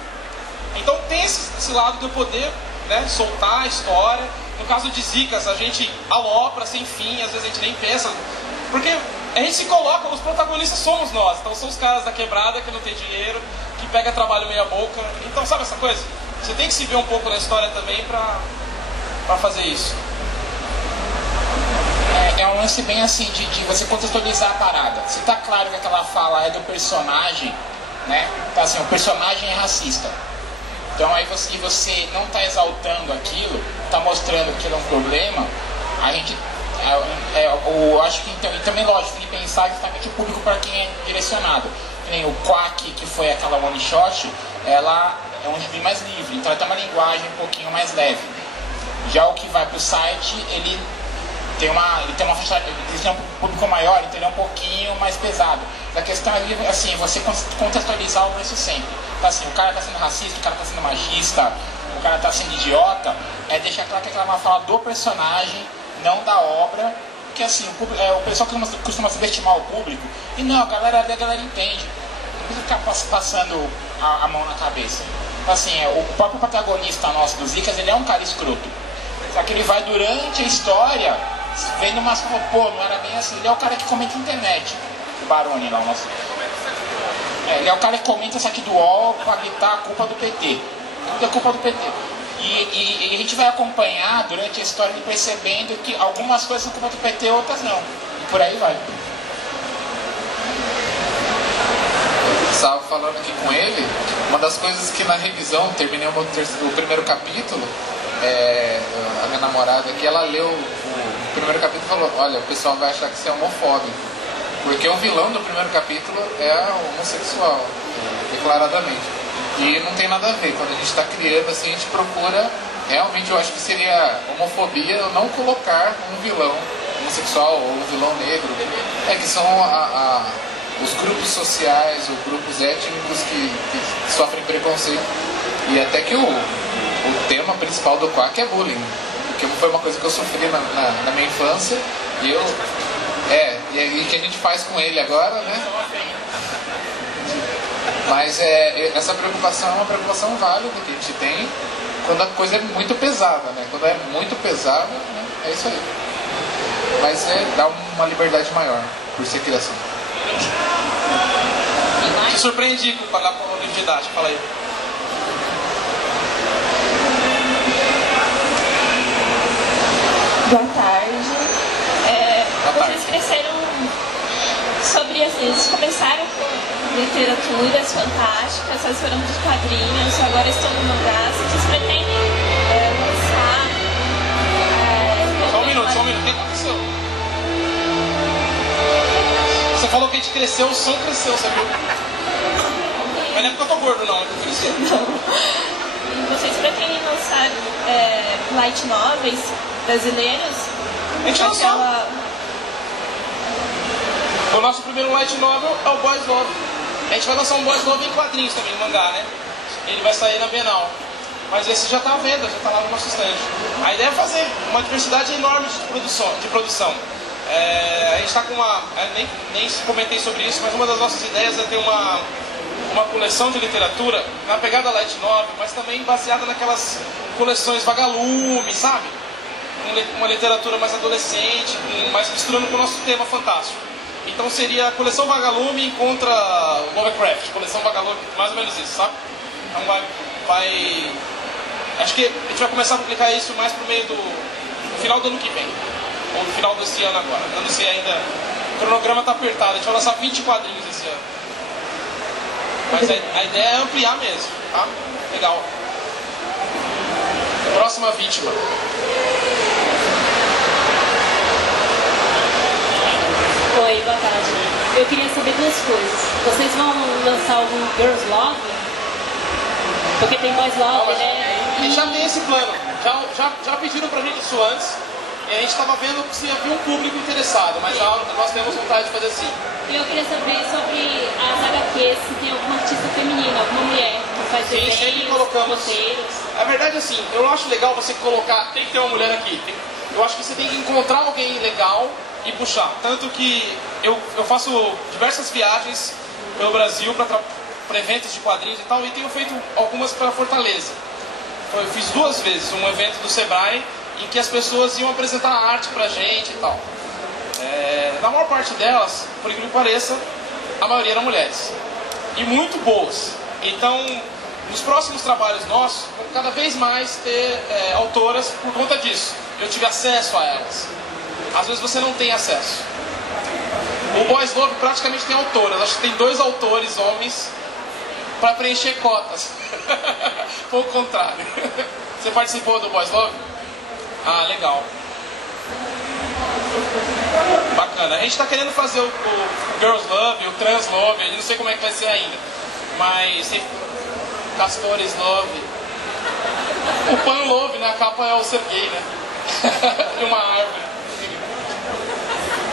Então tem esse lado de eu poder, né, soltar a história. No caso de Zicas, a gente alopra sem fim, às vezes a gente nem pensa, porque a gente se coloca, os protagonistas somos nós. Então são os caras da quebrada que não tem dinheiro, que pega trabalho meia boca. Então sabe essa coisa? Você tem que se ver um pouco na história também pra fazer isso. É um lance bem assim de você contextualizar a parada. Se tá claro que aquela fala é do personagem, né? Tá assim, o personagem é racista. Então aí você não tá exaltando aquilo, tá mostrando que aquilo é um problema, a gente... eu acho que então, e também lógico, tem que pensar justamente o público para quem é direcionado. Nem o Quack, que foi aquela one shot, ela é um gibi mais livre, então ela tem uma linguagem um pouquinho mais leve. Já o que vai pro site, ele tem uma faixa, ele tem um público maior, então ele é um pouquinho mais pesado. A questão é assim, você contextualizar o lance sempre. Então, assim, o cara tá sendo racista, o cara tá sendo machista, o cara tá sendo idiota, é deixar claro que aquela é uma fala do personagem, não da obra, porque assim, o pessoal costuma subestimar o público, e não, a galera entende, não precisa ficar passando a mão na cabeça. Assim, o próprio protagonista nosso do Zicas, ele é um cara escroto, só que ele vai durante a história vendo umas coisas, pô, não era bem assim. Ele é o cara que comenta na internet, o Baroni lá, o nosso. Ele é o cara que comenta isso aqui do UOL pra gritar a culpa do PT, tudo é culpa do PT. E a gente vai acompanhar durante a história e percebendo que algumas coisas são culpa do PT, outras não. E por aí vai. Estava falando aqui com ele, uma das coisas que na revisão, terminei o primeiro capítulo, a minha namorada aqui, ela leu o primeiro capítulo e falou, olha, o pessoal vai achar que você é homofóbico. Porque o vilão do primeiro capítulo é homossexual, declaradamente. E não tem nada a ver. Quando a gente está criando assim, a gente procura, realmente eu acho que seria homofobia eu não colocar um vilão homossexual ou um vilão negro, que são os grupos sociais ou grupos étnicos que sofrem preconceito. E até que o tema principal do Quack é bullying, porque foi uma coisa que eu sofri na minha infância, e e que a gente faz com ele agora, né? Mas essa preocupação é uma preocupação válida que a gente tem quando a coisa é muito pesada, né? Quando é muito pesada, né? É isso aí. Mas dá uma liberdade maior por ser criação. Te surpreendi com o livro didático, fala aí. Boa tarde. Vocês cresceram sobre assim, vocês começaram com literaturas fantásticas, as foram de quadrinhos, agora estou no mangá. Vocês pretendem lançar... Só um minuto. O que aconteceu? Você falou que a gente cresceu, o som cresceu, você viu? Mas não é porque eu tô gordo, não, é porque eu cresci. E vocês pretendem lançar light novels brasileiros? A gente lançou. O nosso primeiro light novel é o Boys Love. A gente vai lançar um Boys Love em quadrinhos também, no mangá, né? Ele vai sair na Bienal. Mas esse já está à venda, já está lá no nosso stand. A ideia é fazer uma diversidade enorme de produção. A gente está com uma... nem comentei sobre isso, mas uma das nossas ideias é ter uma coleção de literatura na pegada light novel, mas também baseada naquelas coleções vagalume, sabe? Uma literatura mais adolescente, mais misturando com o nosso tema fantástico. Então seria a coleção Vagalume contra Lovecraft, coleção Vagalume, mais ou menos isso, sabe? Então acho que a gente vai começar a publicar isso mais pro meio no final do ano que vem, ou no final desse ano agora. Eu não sei ainda, o cronograma tá apertado, a gente vai lançar 20 quadrinhos esse ano. Mas a ideia é ampliar mesmo, tá? Legal. Próxima vítima. Oi, boa tarde. Eu queria saber duas coisas. Vocês vão lançar algum Girls Love? Porque tem Boys Love, né? E já tem esse plano. Já pediram pra gente isso antes. E a gente estava vendo se havia um público interessado, mas já nós temos vontade de fazer assim. E eu queria saber sobre as HQs, se tem alguma artista feminina, alguma mulher que faz desenhos, sempre colocamos. roteiros. A verdade é assim, eu acho legal você colocar, tem que ter uma mulher aqui. Eu acho que você tem que encontrar alguém legal e puxar. Tanto que eu faço diversas viagens pelo Brasil para eventos de quadrinhos e tal, e tenho feito algumas para Fortaleza. Eu fiz 2 vezes um evento do Sebrae em que as pessoas iam apresentar arte pra gente e tal. Na maior parte delas, por incrível que pareça, a maioria eram mulheres. E muito boas. Então, nos próximos trabalhos nossos, vamos cada vez mais ter autoras por conta disso. Eu tive acesso a elas. Às vezes você não tem acesso. O Boys Love praticamente tem autoras. Acho que tem 2 autores, homens, para preencher cotas. Foi o contrário. Você participou do Boys Love? Ah, legal. Bacana. A gente está querendo fazer o Girls Love, o Trans Love, eu não sei como é que vai ser ainda. Mas Castores Love. O Pan Love, né? A capa é o ser gay, né? E uma árvore.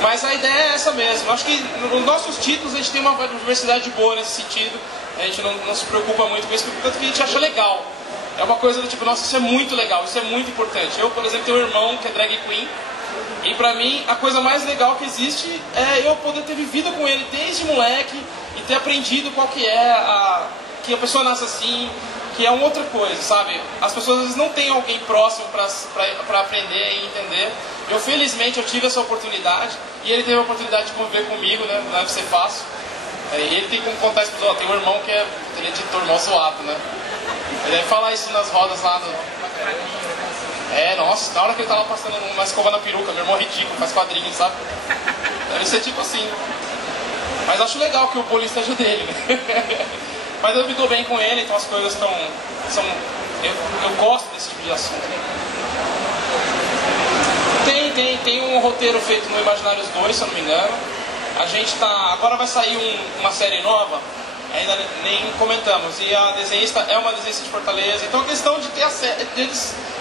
Mas a ideia é essa mesmo. Acho que nos nossos títulos a gente tem uma diversidade boa nesse sentido. A gente não se preocupa muito com isso, tanto que a gente acha legal. É uma coisa do tipo, nossa, isso é muito legal, isso é muito importante. Eu, por exemplo, tenho um irmão que é drag queen. E pra mim, a coisa mais legal que existe é eu poder ter vivido com ele desde moleque e ter aprendido qual que é que a pessoa nasce assim, que é uma outra coisa, sabe? As pessoas às vezes não têm alguém próximo pra aprender e entender. Eu, felizmente, eu tive essa oportunidade e ele teve a oportunidade de conviver comigo, né? Não deve ser fácil. E ele tem como contar isso para os outros. Tem um irmão que ele é editor, mó zoado, né? Ele deve falar isso nas rodas lá no... Nossa, na hora que ele tava passando uma escova na peruca, meu irmão é ridículo, faz quadrinhos, sabe? Deve ser tipo assim. Mas acho legal que o bullying seja dele, né? Mas eu me dou bem com ele, então as coisas estão... Eu gosto desse tipo de assunto. Tem um roteiro feito no Imaginários 2, se eu não me engano. A gente tá... Agora vai sair uma série nova, ainda nem comentamos. E a desenhista é uma desenhista de Fortaleza. Então é questão de ter acesso,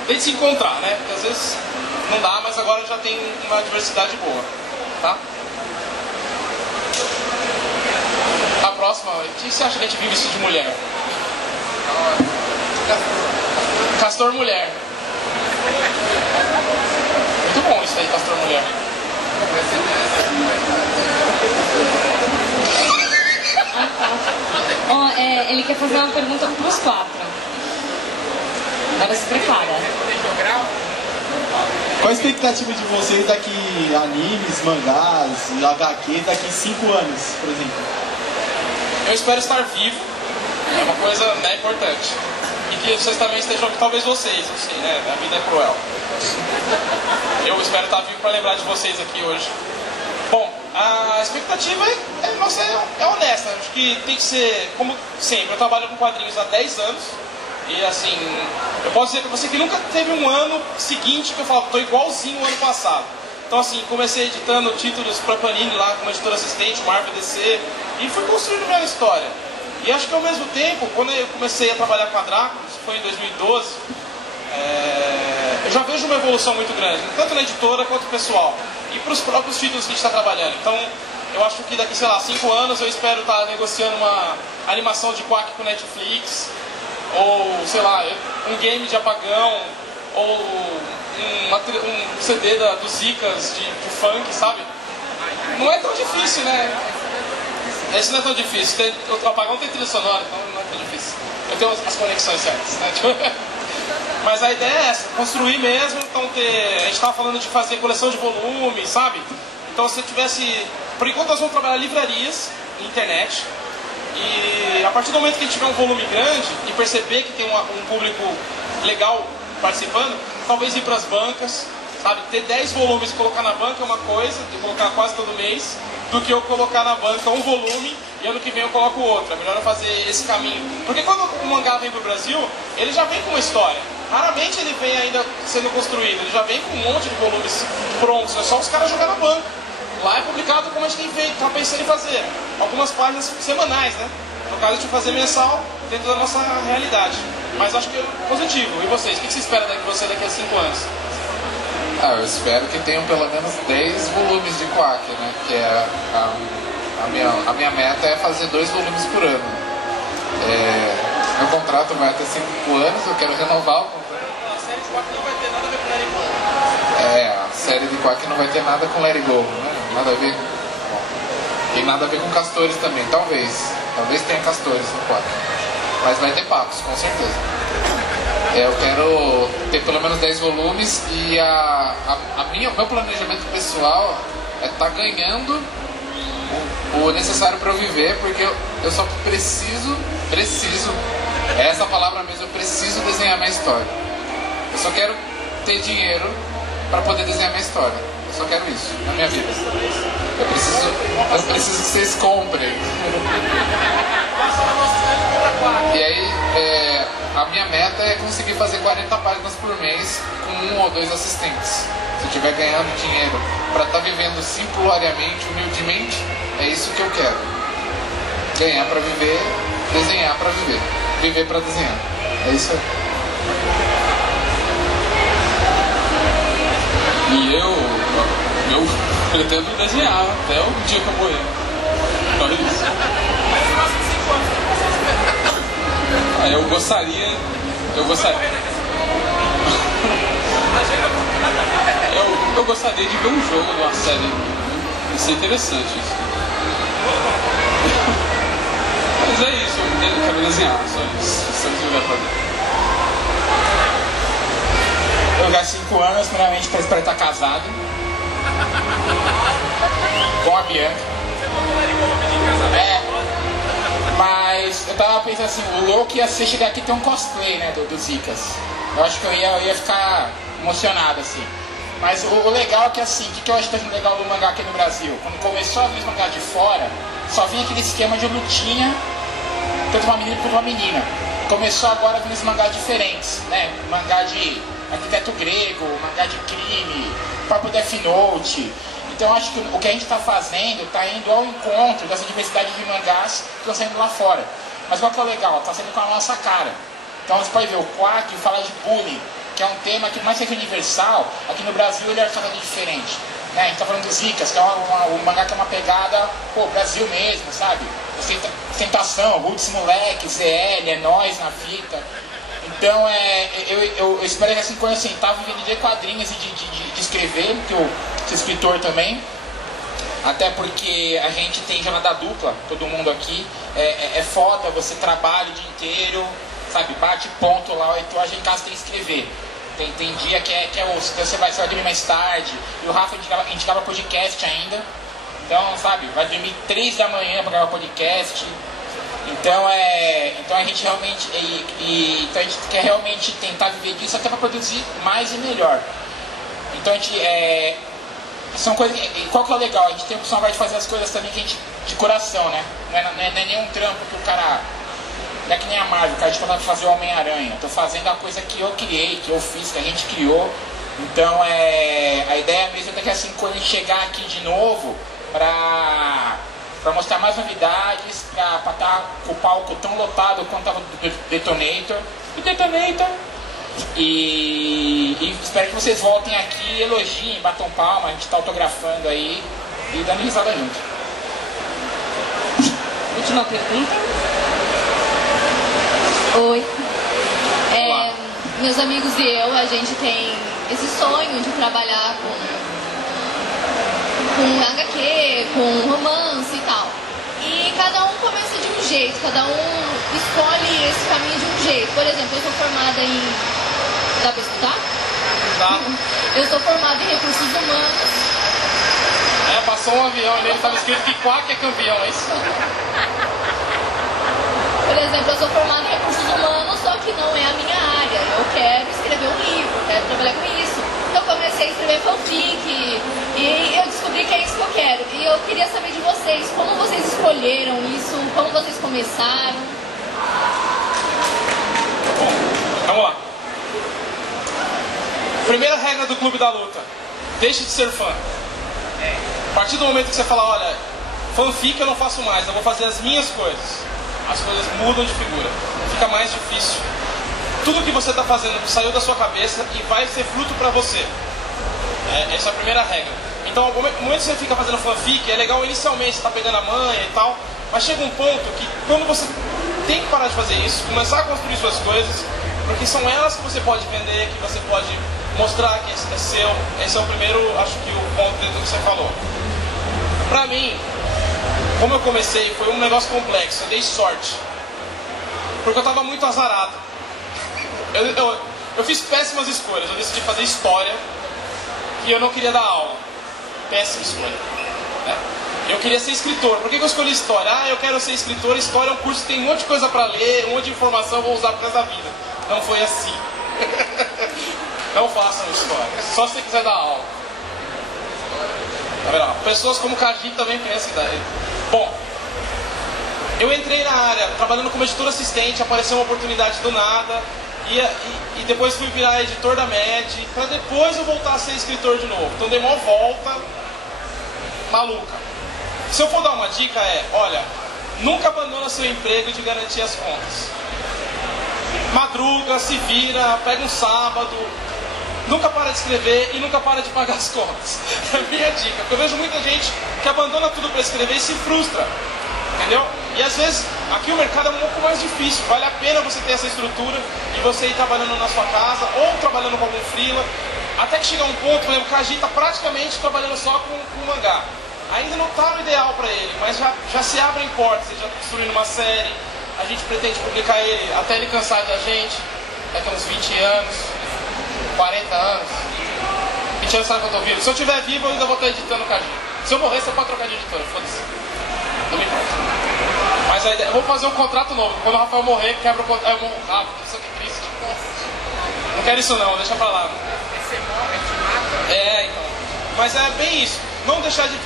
de se encontrar, né? Porque às vezes não dá, mas agora já tem uma diversidade boa, tá? A próxima, o que você acha que a gente vive vestido de mulher? Castor Mulher. Muito bom isso aí, Castor Mulher. Ele quer fazer uma pergunta para os 4. Agora se prepara. Qual a expectativa de vocês daqui animes, mangás, HQ daqui 5 anos, por exemplo? Eu espero estar vivo, é uma coisa importante. E que vocês também estejam, talvez vocês, não sei, né? A vida é cruel. Eu espero estar vivo para lembrar de vocês aqui hoje. Bom, A expectativa é honesta. Acho que tem que ser, como sempre, eu trabalho com quadrinhos há 10 anos. E assim, eu posso dizer pra você que nunca teve um ano seguinte que eu falo, tô igualzinho o ano passado. Então assim, comecei editando títulos pra Panini lá como editor assistente, Marvel DC, e fui construindo minha história. E acho que ao mesmo tempo, quando eu comecei a trabalhar com a Draco, isso foi em 2012, eu já vejo uma evolução muito grande, tanto na editora quanto pessoal, e para os próprios títulos que a gente está trabalhando. Então, eu acho que daqui, sei lá, 5 anos eu espero estar negociando uma animação de Quack com Netflix, ou, sei lá, um game de apagão, ou um CD dos Zicas de funk, sabe? Não é tão difícil, né? Esse não é tão difícil. O apagão tem trilha sonora, então não é tão difícil. Eu tenho as conexões certas, né? Mas a ideia é essa, construir mesmo. Então a gente estava falando de fazer coleção de volume, sabe? Então se eu tivesse... Por enquanto nós vamos trabalhar livrarias, internet. E a partir do momento que a gente tiver um volume grande e perceber que tem um público legal participando, talvez ir para as bancas, sabe? Ter 10 volumes e colocar na banca é uma coisa, de colocar quase todo mês, do que eu colocar na banca um volume e ano que vem eu coloco outro. É melhor eu fazer esse caminho. Porque quando o mangá vem pro Brasil, ele já vem com uma história. Raramente ele vem ainda sendo construído, ele já vem com um monte de volumes prontos, é só os caras jogar na banca. Lá é publicado como a gente tem feito, tá pensando em fazer. Algumas páginas semanais, né? No caso, a gente vai fazer mensal dentro da nossa realidade. Mas acho que é positivo. E vocês? O que você espera de você daqui a 5 anos? Eu espero que tenham pelo menos 10 volumes de Quack, né? Que é a minha meta é fazer 2 volumes por ano. Meu contrato vai até 5 anos, eu quero renovar o contrato. A série de Quack não vai ter nada a ver com Let It Go. A série de Quack não vai ter nada com Let It Go, né? Nada a ver. Bom, tem nada a ver com Castores também, talvez. Talvez tenha Castores no Quack. Mas vai ter papos, com certeza. Eu quero ter pelo menos 10 volumes e o meu planejamento pessoal é estar ganhando o necessário para eu viver, porque eu só preciso, é essa palavra mesmo, eu preciso desenhar minha história. Eu só quero ter dinheiro para poder desenhar minha história. Eu só quero isso na minha vida. Eu preciso que vocês comprem. E aí, a minha meta é conseguir fazer 40 páginas por mês com 1 ou 2 assistentes. Se eu estiver ganhando dinheiro para estar vivendo simploriamente, humildemente, é isso que eu quero. Ganhar para viver, desenhar para viver. Viver para desenhar. É isso aí. E eu pretendo desenhar até o dia que eu morrer. Só isso. Eu gostaria de ver um jogo de uma série. Isso é interessante isso. Mas é isso, eu quero desenhar, só isso. Estamos jogando pra ver. Eu jogar 5 anos, primeiramente para estar casado com a Bianca. Mas eu tava pensando assim, o louco ia ser chegar aqui e ter um cosplay, né, do Zicas. Eu acho que eu ia ficar emocionado, assim. Mas o legal é que, assim, o que eu acho legal do mangá aqui no Brasil? Quando começou a vir os mangás de fora, só vinha aquele esquema de lutinha, tanto uma menina quanto uma menina. Começou agora a vir os mangás diferentes, né? Mangá de arquiteto grego, mangá de crime, próprio Death Note. Então eu acho que o que a gente está fazendo está indo ao encontro dessa diversidade de mangás que estão saindo lá fora. Mas qual que é o legal? Está saindo com a nossa cara. Então você pode ver o Quack fala de bullying, que é um tema que mais que universal, aqui no Brasil ele é totalmente diferente. Né? A gente está falando dos Zicas, que é um mangá que é uma pegada, Brasil mesmo, sabe? Ostentação, Roots Moleque, ZL, é nós na fita. Então eu espero que assim, quando assim, tá vivendo de quadrinhos e de escrever, porque eu sou escritor também, até porque a gente tem jornada dupla, todo mundo aqui, é foda, você trabalha o dia inteiro, sabe, bate ponto lá, 8 horas em casa tem que escrever. Tem dia que é osso, então você vai dormir mais tarde, e o Rafa a gente grava podcast ainda, então sabe, vai dormir 3 da manhã para gravar podcast. Então a gente realmente então a gente quer realmente tentar viver disso até para produzir mais e melhor. Então a gente são coisas. E qual que é o legal? A gente tem a opção agora de fazer as coisas também que a gente, de coração, né? Não é nenhum trampo que o cara. Não é que nem a Marvel, o cara de falar pra fazer o Homem-Aranha. Eu tô fazendo a coisa que eu criei, que eu fiz, que a gente criou. Então a ideia mesmo é que assim, quando a gente chegar aqui de novo, pra mostrar mais novidades, pra estar com o palco tão lotado quanto tava do Detonator. E espero que vocês voltem aqui, elogiem, batam palma, a gente tá autografando aí e dando risada junto. Última pergunta. Oi. Meus amigos e eu, a gente tem esse sonho de trabalhar com HQ, com romance e tal. E cada um começa de um jeito, cada um escolhe esse caminho de um jeito. Por exemplo, eu sou formada em... Dá pra escutar? Tá. Eu sou formada em recursos humanos. Passou um avião ali, estava escrito que Quack é campeão, é isso? Por exemplo, eu sou formada em recursos humanos, só que não é a minha área. Eu quero escrever um livro, quero trabalhar com isso. Então eu comecei a escrever fanfic e eu descobri que é isso que eu quero. E eu queria saber de vocês, como vocês escolheram isso, como vocês começaram. Bom, vamos lá. Primeira regra do Clube da Luta: deixe de ser fã. A partir do momento que você fala, olha, fanfic eu não faço mais, eu vou fazer as minhas coisas, as coisas mudam de figura, fica mais difícil. Tudo que você está fazendo saiu da sua cabeça e vai ser fruto para você. Essa é a primeira regra. Então, no momento que você fica fazendo fanfic, é legal inicialmente, você está pegando a manha e tal, mas chega um ponto que quando você tem que parar de fazer isso, começar a construir suas coisas, porque são elas que você pode vender, que você pode mostrar que é seu. Esse é o primeiro, acho que o ponto dentro do que você falou. Pra mim, como eu comecei, foi um negócio complexo, eu dei sorte. Porque eu tava muito azarado. Eu fiz péssimas escolhas, eu decidi fazer história e eu não queria dar aula. Péssima escolha. Né? Eu queria ser escritor. Por que eu escolhi história? Eu quero ser escritor, história é um curso que tem um monte de coisa pra ler, um monte de informação, eu vou usar pro resto da vida. Não foi assim. Não façam história, só se você quiser dar aula. Tá vendo? Pessoas como o Kaji também pensam que dá. Bom, eu entrei na área trabalhando como editor assistente, apareceu uma oportunidade do nada, e depois fui virar editor da MED, para depois eu voltar a ser escritor de novo. Então dei uma volta maluca. Se eu for dar uma dica olha, nunca abandona seu emprego de garantir as contas. Madruga, se vira, pega um sábado, nunca para de escrever e nunca para de pagar as contas. É a minha dica, porque eu vejo muita gente que abandona tudo para escrever e se frustra, entendeu? E às vezes aqui o mercado é um pouco mais difícil, vale a pena você ter essa estrutura e você ir trabalhando na sua casa ou trabalhando com algum freela, até que chega um ponto, por exemplo, o Kaji está praticamente trabalhando só com mangá. Ainda não está o ideal para ele, mas já se abrem portas, ele já está construindo uma série, a gente pretende publicar ele até ele cansar da gente, daqui a uns 20 anos, 40 anos. 20 anos sabe que eu tô vivo. Se eu estiver vivo, eu ainda vou estar editando o Kaji. Se eu morrer, você pode trocar de editora, foda-se. Não me importa. Mas a ideia, eu vou fazer um contrato novo. Quando o Rafael morrer, quebra o contrato. Eu morro rápido, isso que triste. Não quero isso não, deixa pra lá. Então. Mas é bem isso. Não deixar de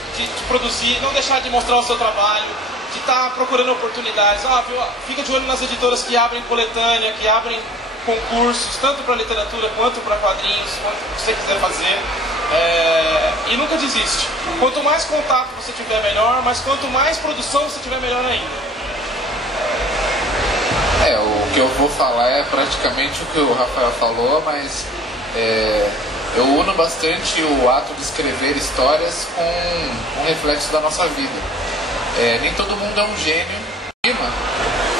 produzir, não deixar de mostrar o seu trabalho, de estar procurando oportunidades. Fica de olho nas editoras que abrem coletânea, que abrem concursos, tanto para literatura quanto para quadrinhos, quanto você quiser fazer. E nunca desiste. Quanto mais contato você tiver, melhor, mas quanto mais produção você tiver, melhor ainda. O que eu vou falar é praticamente o que o Rafael falou, mas eu uno bastante o ato de escrever histórias com um reflexo da nossa vida. Nem todo mundo é um gênio.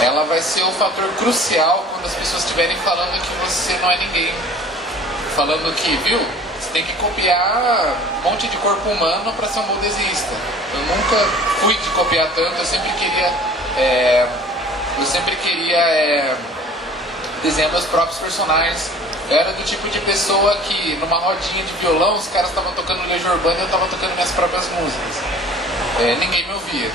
Ela vai ser o fator crucial quando as pessoas estiverem falando que você não é ninguém. Falando que, viu, você tem que copiar um monte de corpo humano para ser um bom desenhista. Eu nunca fui de copiar tanto, eu sempre queria desenhar meus próprios personagens. Eu era do tipo de pessoa que numa rodinha de violão os caras estavam tocando Legião Urbana e eu estava tocando minhas próprias músicas. Ninguém me ouvia.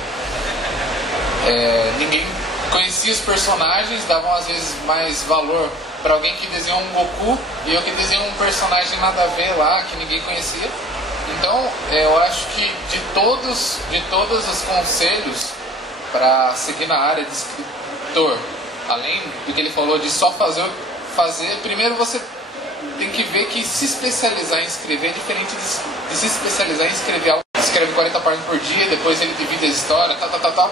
Ninguém conhecia os personagens, davam às vezes mais valor para alguém que desenhou um Goku e eu que desenhei um personagem nada a ver lá, que ninguém conhecia. Então, eu acho que de todos os conselhos para seguir na área de escritor, além do que ele falou de só fazer, primeiro você tem que ver que se especializar em escrever é diferente de se especializar em escrever algo. Escreve 40 páginas por dia, depois ele divide a história, tal.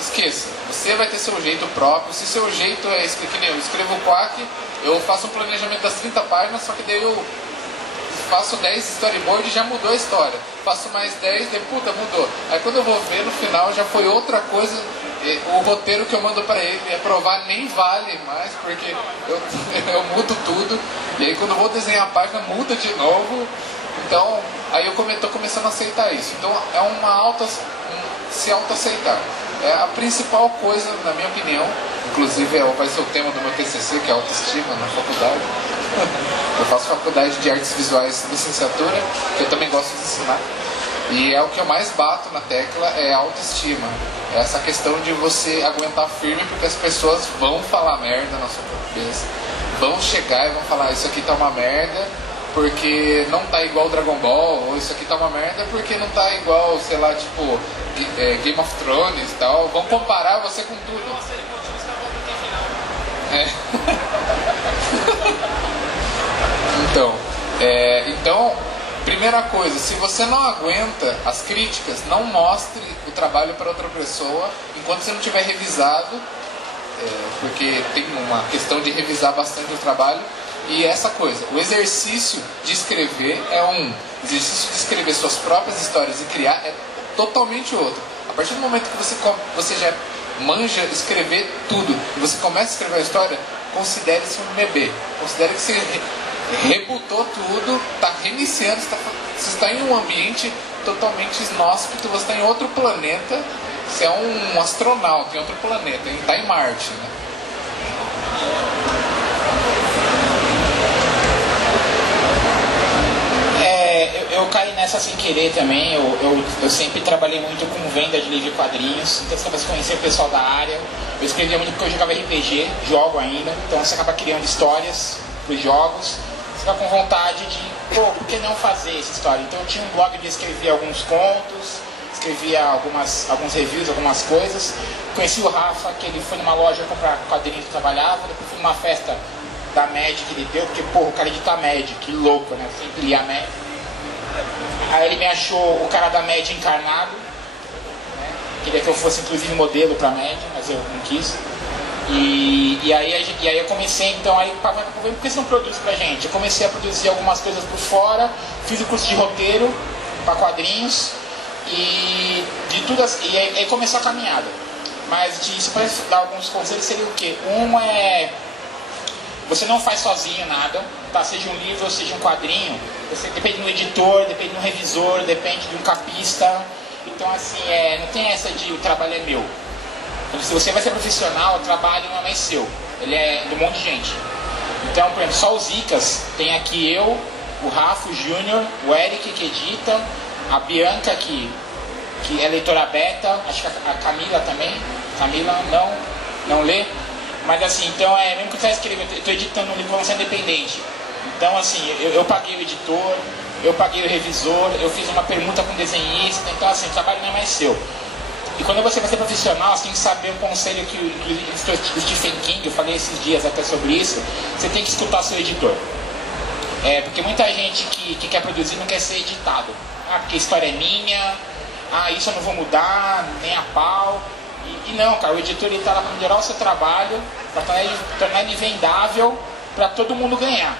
Esqueça, você vai ter seu jeito próprio. Se seu jeito é escrever, eu escrevo o Quack, eu faço um planejamento das 30 páginas, só que daí eu faço 10 storyboards e já mudou a história. Faço mais 10, daí puta, mudou. Aí quando eu vou ver no final já foi outra coisa. O roteiro que eu mando pra ele aprovar nem vale mais, porque eu mudo tudo. E aí quando eu vou desenhar a página muda de novo. Então, aí eu tô começando a aceitar isso. Então é se auto-aceitar. É a principal coisa, na minha opinião. Inclusive vai ser o tema do meu TCC, que é autoestima na faculdade. Eu faço faculdade de artes visuais de licenciatura, que eu também gosto de ensinar. E é o que eu mais bato na tecla, é a autoestima. É essa questão de você aguentar firme, porque as pessoas vão falar merda na sua cabeça. Vão chegar e vão falar, isso aqui tá uma merda porque não tá igual Dragon Ball, ou isso aqui tá uma merda porque não tá igual, sei lá, tipo Game of Thrones e tal. Vão comparar você com tudo. Nossa, ele continua escravando até então, primeira coisa, se você não aguenta as críticas, não mostre o trabalho para outra pessoa enquanto você não tiver revisado, porque tem uma questão de revisar bastante o trabalho. E essa coisa, o exercício de escrever o exercício de escrever suas próprias histórias e criar é totalmente outro. A partir do momento que você já manja escrever tudo e você começa a escrever a história, considere-se um bebê. Considere que você rebutou tudo, está reiniciando, você está em um ambiente totalmente inóspito, você está em outro planeta, você é um astronauta em outro planeta, está em Marte, né? Eu caí nessa sem querer também. Eu sempre trabalhei muito com venda de livro e quadrinhos, então você acaba conhecer o pessoal da área. Eu escrevia muito porque eu jogava RPG, jogo ainda, então você acaba criando histórias para os jogos. Você fica com vontade de, por que não fazer essa história? Então eu tinha um blog de escrever alguns contos, escrevia alguns reviews, algumas coisas. Conheci o Rafa, que ele foi numa loja comprar quadrinhos que eu trabalhava, depois fui numa festa da Magic que ele deu, porque o cara edita Magic, que louco, né? Eu sempre lia Magic. Aí ele me achou o cara da Magic encarnado, né? Queria que eu fosse inclusive modelo pra Magic, mas eu não quis. E aí eu comecei, então, por que você não produz pra gente? Eu comecei a produzir algumas coisas por fora, fiz o curso de roteiro para quadrinhos e de tudo assim, e aí começou a caminhada. Mas se para dar alguns conselhos seria o quê? Um é, você não faz sozinho nada, tá? Seja um livro ou seja um quadrinho, você depende do editor, depende de um revisor, depende de um capista. Então assim, não tem essa de o trabalho é meu. Então, se você vai ser profissional, o trabalho não é mais seu, ele é de um monte de gente. Então, por exemplo, só os Icas, tem aqui eu, o Rafa, o Júnior, o Eric que edita, a Bianca que é leitora beta, acho que a Camila também. Camila não lê. Mas assim, então mesmo que eu escrevendo, eu estou editando um livro para você independente. Então assim, eu paguei o editor, eu paguei o revisor, eu fiz uma permuta com o desenhista, então assim, o trabalho não é mais seu. E quando você vai ser profissional, você tem que saber um conselho que o Stephen King, eu falei esses dias até sobre isso, você tem que escutar seu editor. Porque muita gente que quer produzir não quer ser editado. Porque a história é minha, isso eu não vou mudar, nem a pau. E não, cara, o editor está lá para melhorar o seu trabalho, para tornar ele vendável, para todo mundo ganhar.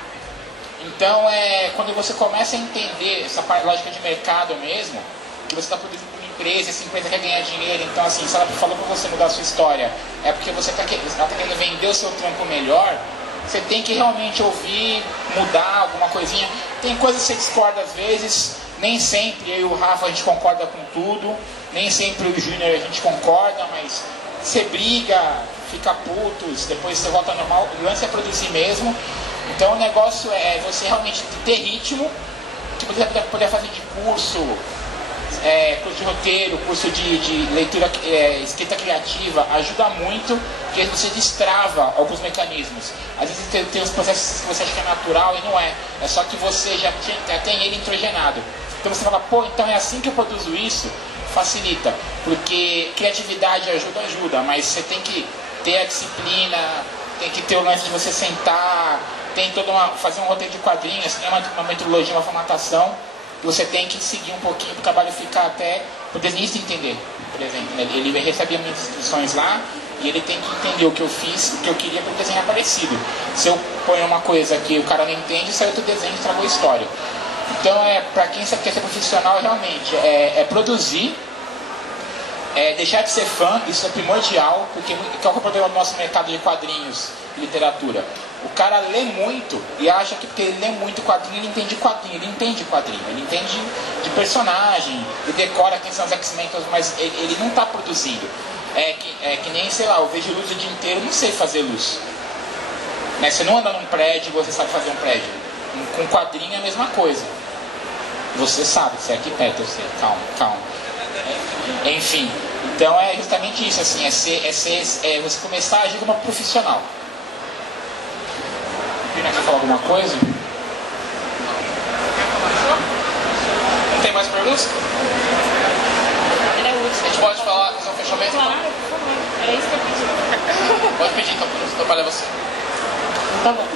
Então, quando você começa a entender essa lógica de mercado mesmo, que você está produzindo para uma empresa, essa empresa quer ganhar dinheiro, então assim, se ela falou para você mudar a sua história, é porque ela está querendo vender o seu trampo melhor, você tem que realmente ouvir, mudar alguma coisinha. Tem coisas que você discorda às vezes, nem sempre eu e o Rafa a gente concorda com tudo, nem sempre o Júnior a gente concorda, mas você briga, fica putos, depois você volta ao normal, o lance é produzir mesmo. Então o negócio é você realmente ter ritmo, que você poder fazer de curso curso de roteiro, curso de leitura, escrita criativa, ajuda muito, porque você destrava alguns mecanismos. Às vezes tem uns processos que você acha que é natural e não é. É só que você já tem ele introgenado. Então você fala, pô, então é assim que eu produzo isso? Facilita. Porque criatividade ajuda, mas você tem que ter a disciplina, tem que ter o lance de você sentar, tem fazer um roteiro de quadrinhos, tem uma metodologia, uma formatação. Você tem que seguir um pouquinho para o trabalho ficar até o desenhista entender, por exemplo. Ele recebe as minhas instruções lá e ele tem que entender o que eu fiz, o que eu queria para o desenho parecido. Se eu ponho uma coisa que o cara não entende, sai outro desenho e estragou a história. Então, para quem quer ser profissional, realmente, produzir, deixar de ser fã, isso é primordial, porque qual que é o problema do nosso mercado de quadrinhos e literatura? O cara lê muito e acha que porque ele lê muito quadrinho, ele entende quadrinho. Ele entende quadrinho, ele entende de personagem, ele decora quem são os X-Men, mas ele não está produzindo. Que nem, sei lá, eu vejo luz o dia inteiro, não sei fazer luz. Né? Você não anda num prédio, você sabe fazer um prédio. Com quadrinho é a mesma coisa. Você sabe, você é arquiteto, eu sei, calma. Enfim, então é justamente isso, assim, você começar a agir como profissional. Quer falar alguma coisa? Não tem mais perguntas? Ele é o último. A gente pode fazer um fechamento? Claro, por favor. Era isso que eu pedi. Pode pedir, então, para trabalhar você. Tá bom.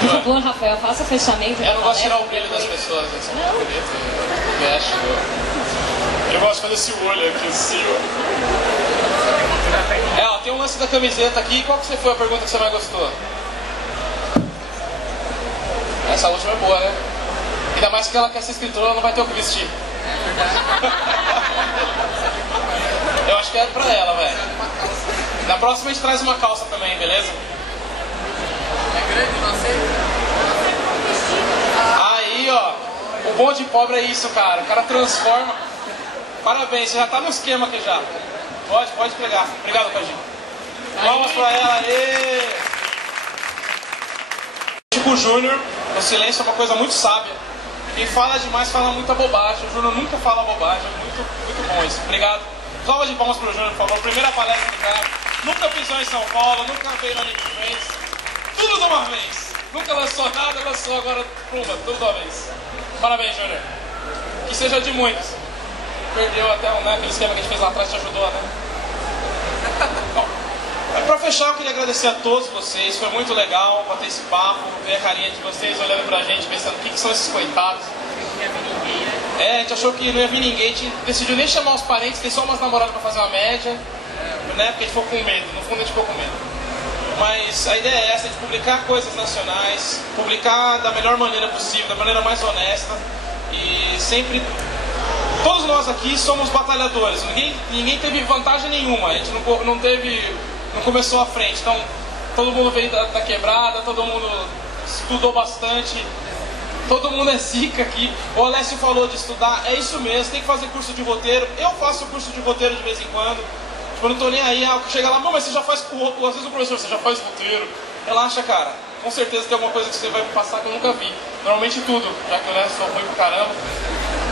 Por favor, Rafael, faça o fechamento. Eu não gosto de tirar o brilho das pessoas, assim, mexe. Eu gosto de fazer esse olho aqui, assim, ó. Tem um lance da camiseta aqui. Qual que foi a pergunta que você mais gostou? Essa última é boa, né? Ainda mais que ela quer ser escritora, ela não vai ter o que vestir. Eu acho que é pra ela, velho. Na próxima a gente traz uma calça também, beleza? É grande, não aceita? Aí, ó. O bom de pobre é isso, cara. O cara transforma. Parabéns, você já tá no esquema aqui já. Pode pegar. Obrigado, Cadinho. Palmas pra ela. Aê! Chico Júnior, o silêncio é uma coisa muito sábia. Quem fala demais fala muita bobagem. O Júnior nunca fala bobagem. Muito bom isso. Obrigado. Salva de palmas pro Júnior, por favor. Primeira palestra do cara. Nunca pisou em São Paulo, nunca veio na Nick Friends. Tudo de uma vez. Nunca lançou nada, lançou agora tudo de uma vez. Parabéns, Júnior. Que seja de muitos. Perdeu até aquele esquema que a gente fez lá atrás, te ajudou, né? Bom, pra fechar, eu queria agradecer a todos vocês. Foi muito legal bater esse papo, ver a carinha de vocês olhando pra gente, pensando o que são esses coitados. A gente achou que não ia vir ninguém, a gente decidiu nem chamar os parentes, tem só umas namoradas pra fazer uma média, né? Porque a gente ficou com medo, no fundo a gente ficou com medo. Mas a ideia é essa, de publicar coisas nacionais, publicar da melhor maneira possível, da maneira mais honesta. E sempre, todos nós aqui somos batalhadores, ninguém teve vantagem nenhuma, a gente não começou à frente. Então, todo mundo veio da quebrada, todo mundo estudou bastante, todo mundo é zica aqui. O Alessio falou de estudar, é isso mesmo, tem que fazer curso de roteiro. Eu faço curso de roteiro de vez em quando. Tipo, eu não tô nem aí, chega lá, mas você já faz, às vezes o professor, você já faz roteiro. Relaxa, cara, com certeza tem alguma coisa que você vai passar que eu nunca vi. Normalmente tudo, já que eu sou ruim pro caramba.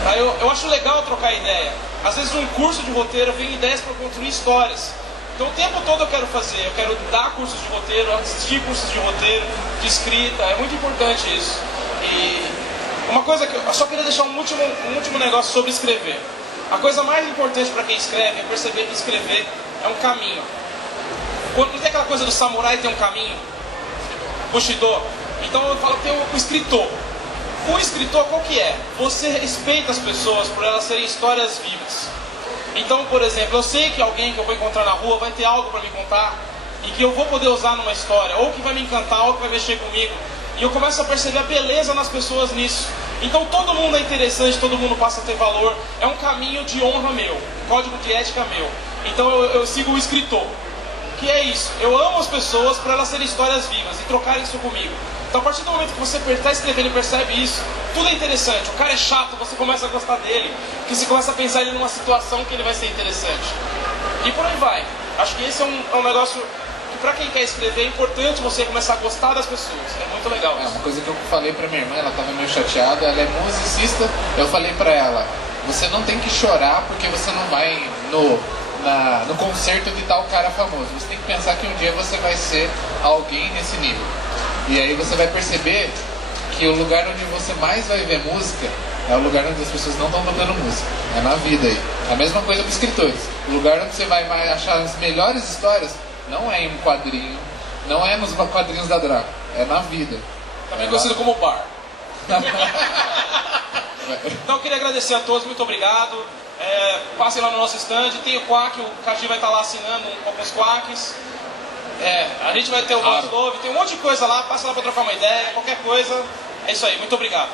Aí eu acho legal trocar ideia. Às vezes um curso de roteiro vem ideias para construir histórias. Então o tempo todo eu quero dar cursos de roteiro, assistir cursos de roteiro, de escrita, é muito importante isso. E uma coisa que eu só queria deixar um último negócio sobre escrever. A coisa mais importante para quem escreve é perceber que escrever é um caminho. Não tem aquela coisa do samurai ter um caminho? Bushido. Então eu falo que tem o escritor. O escritor qual que é? Você respeita as pessoas por elas serem histórias vivas. Então, por exemplo, eu sei que alguém que eu vou encontrar na rua vai ter algo para me contar e que eu vou poder usar numa história, ou que vai me encantar, ou que vai mexer comigo. E eu começo a perceber a beleza nas pessoas nisso. Então todo mundo é interessante, todo mundo passa a ter valor. É um caminho de honra meu, um código de ética meu. Então eu sigo o escritor. Que é isso, eu amo as pessoas para elas serem histórias vivas e trocarem isso comigo. Então a partir do momento que você está escrevendo e percebe isso, tudo é interessante. O cara é chato, você começa a gostar dele, porque você começa a pensar ele numa situação que ele vai ser interessante. E por aí vai. Acho que esse é um negócio que para quem quer escrever é importante você começar a gostar das pessoas. É muito legal isso. Uma coisa que eu falei pra minha irmã, ela tava meio chateada, ela é musicista, eu falei pra ela, Você não tem que chorar porque você não vai no concerto de tal cara famoso. Você tem que pensar que um dia você vai ser alguém nesse nível. E aí você vai perceber que o lugar onde você mais vai ver música é o lugar onde as pessoas não estão tocando música. É na vida aí. A mesma coisa para os escritores. O lugar onde você vai achar as melhores histórias não é em um quadrinho, não é nos quadrinhos da Draco, é na vida. Também conhecido como bar. Então eu queria agradecer a todos, muito obrigado. Passem lá no nosso stand, tem o Quack, o Cati vai estar lá assinando alguns Quacks. A gente vai ter o Boss Love, tem um monte de coisa lá, passa lá para trocar uma ideia, qualquer coisa. É isso aí, muito obrigado.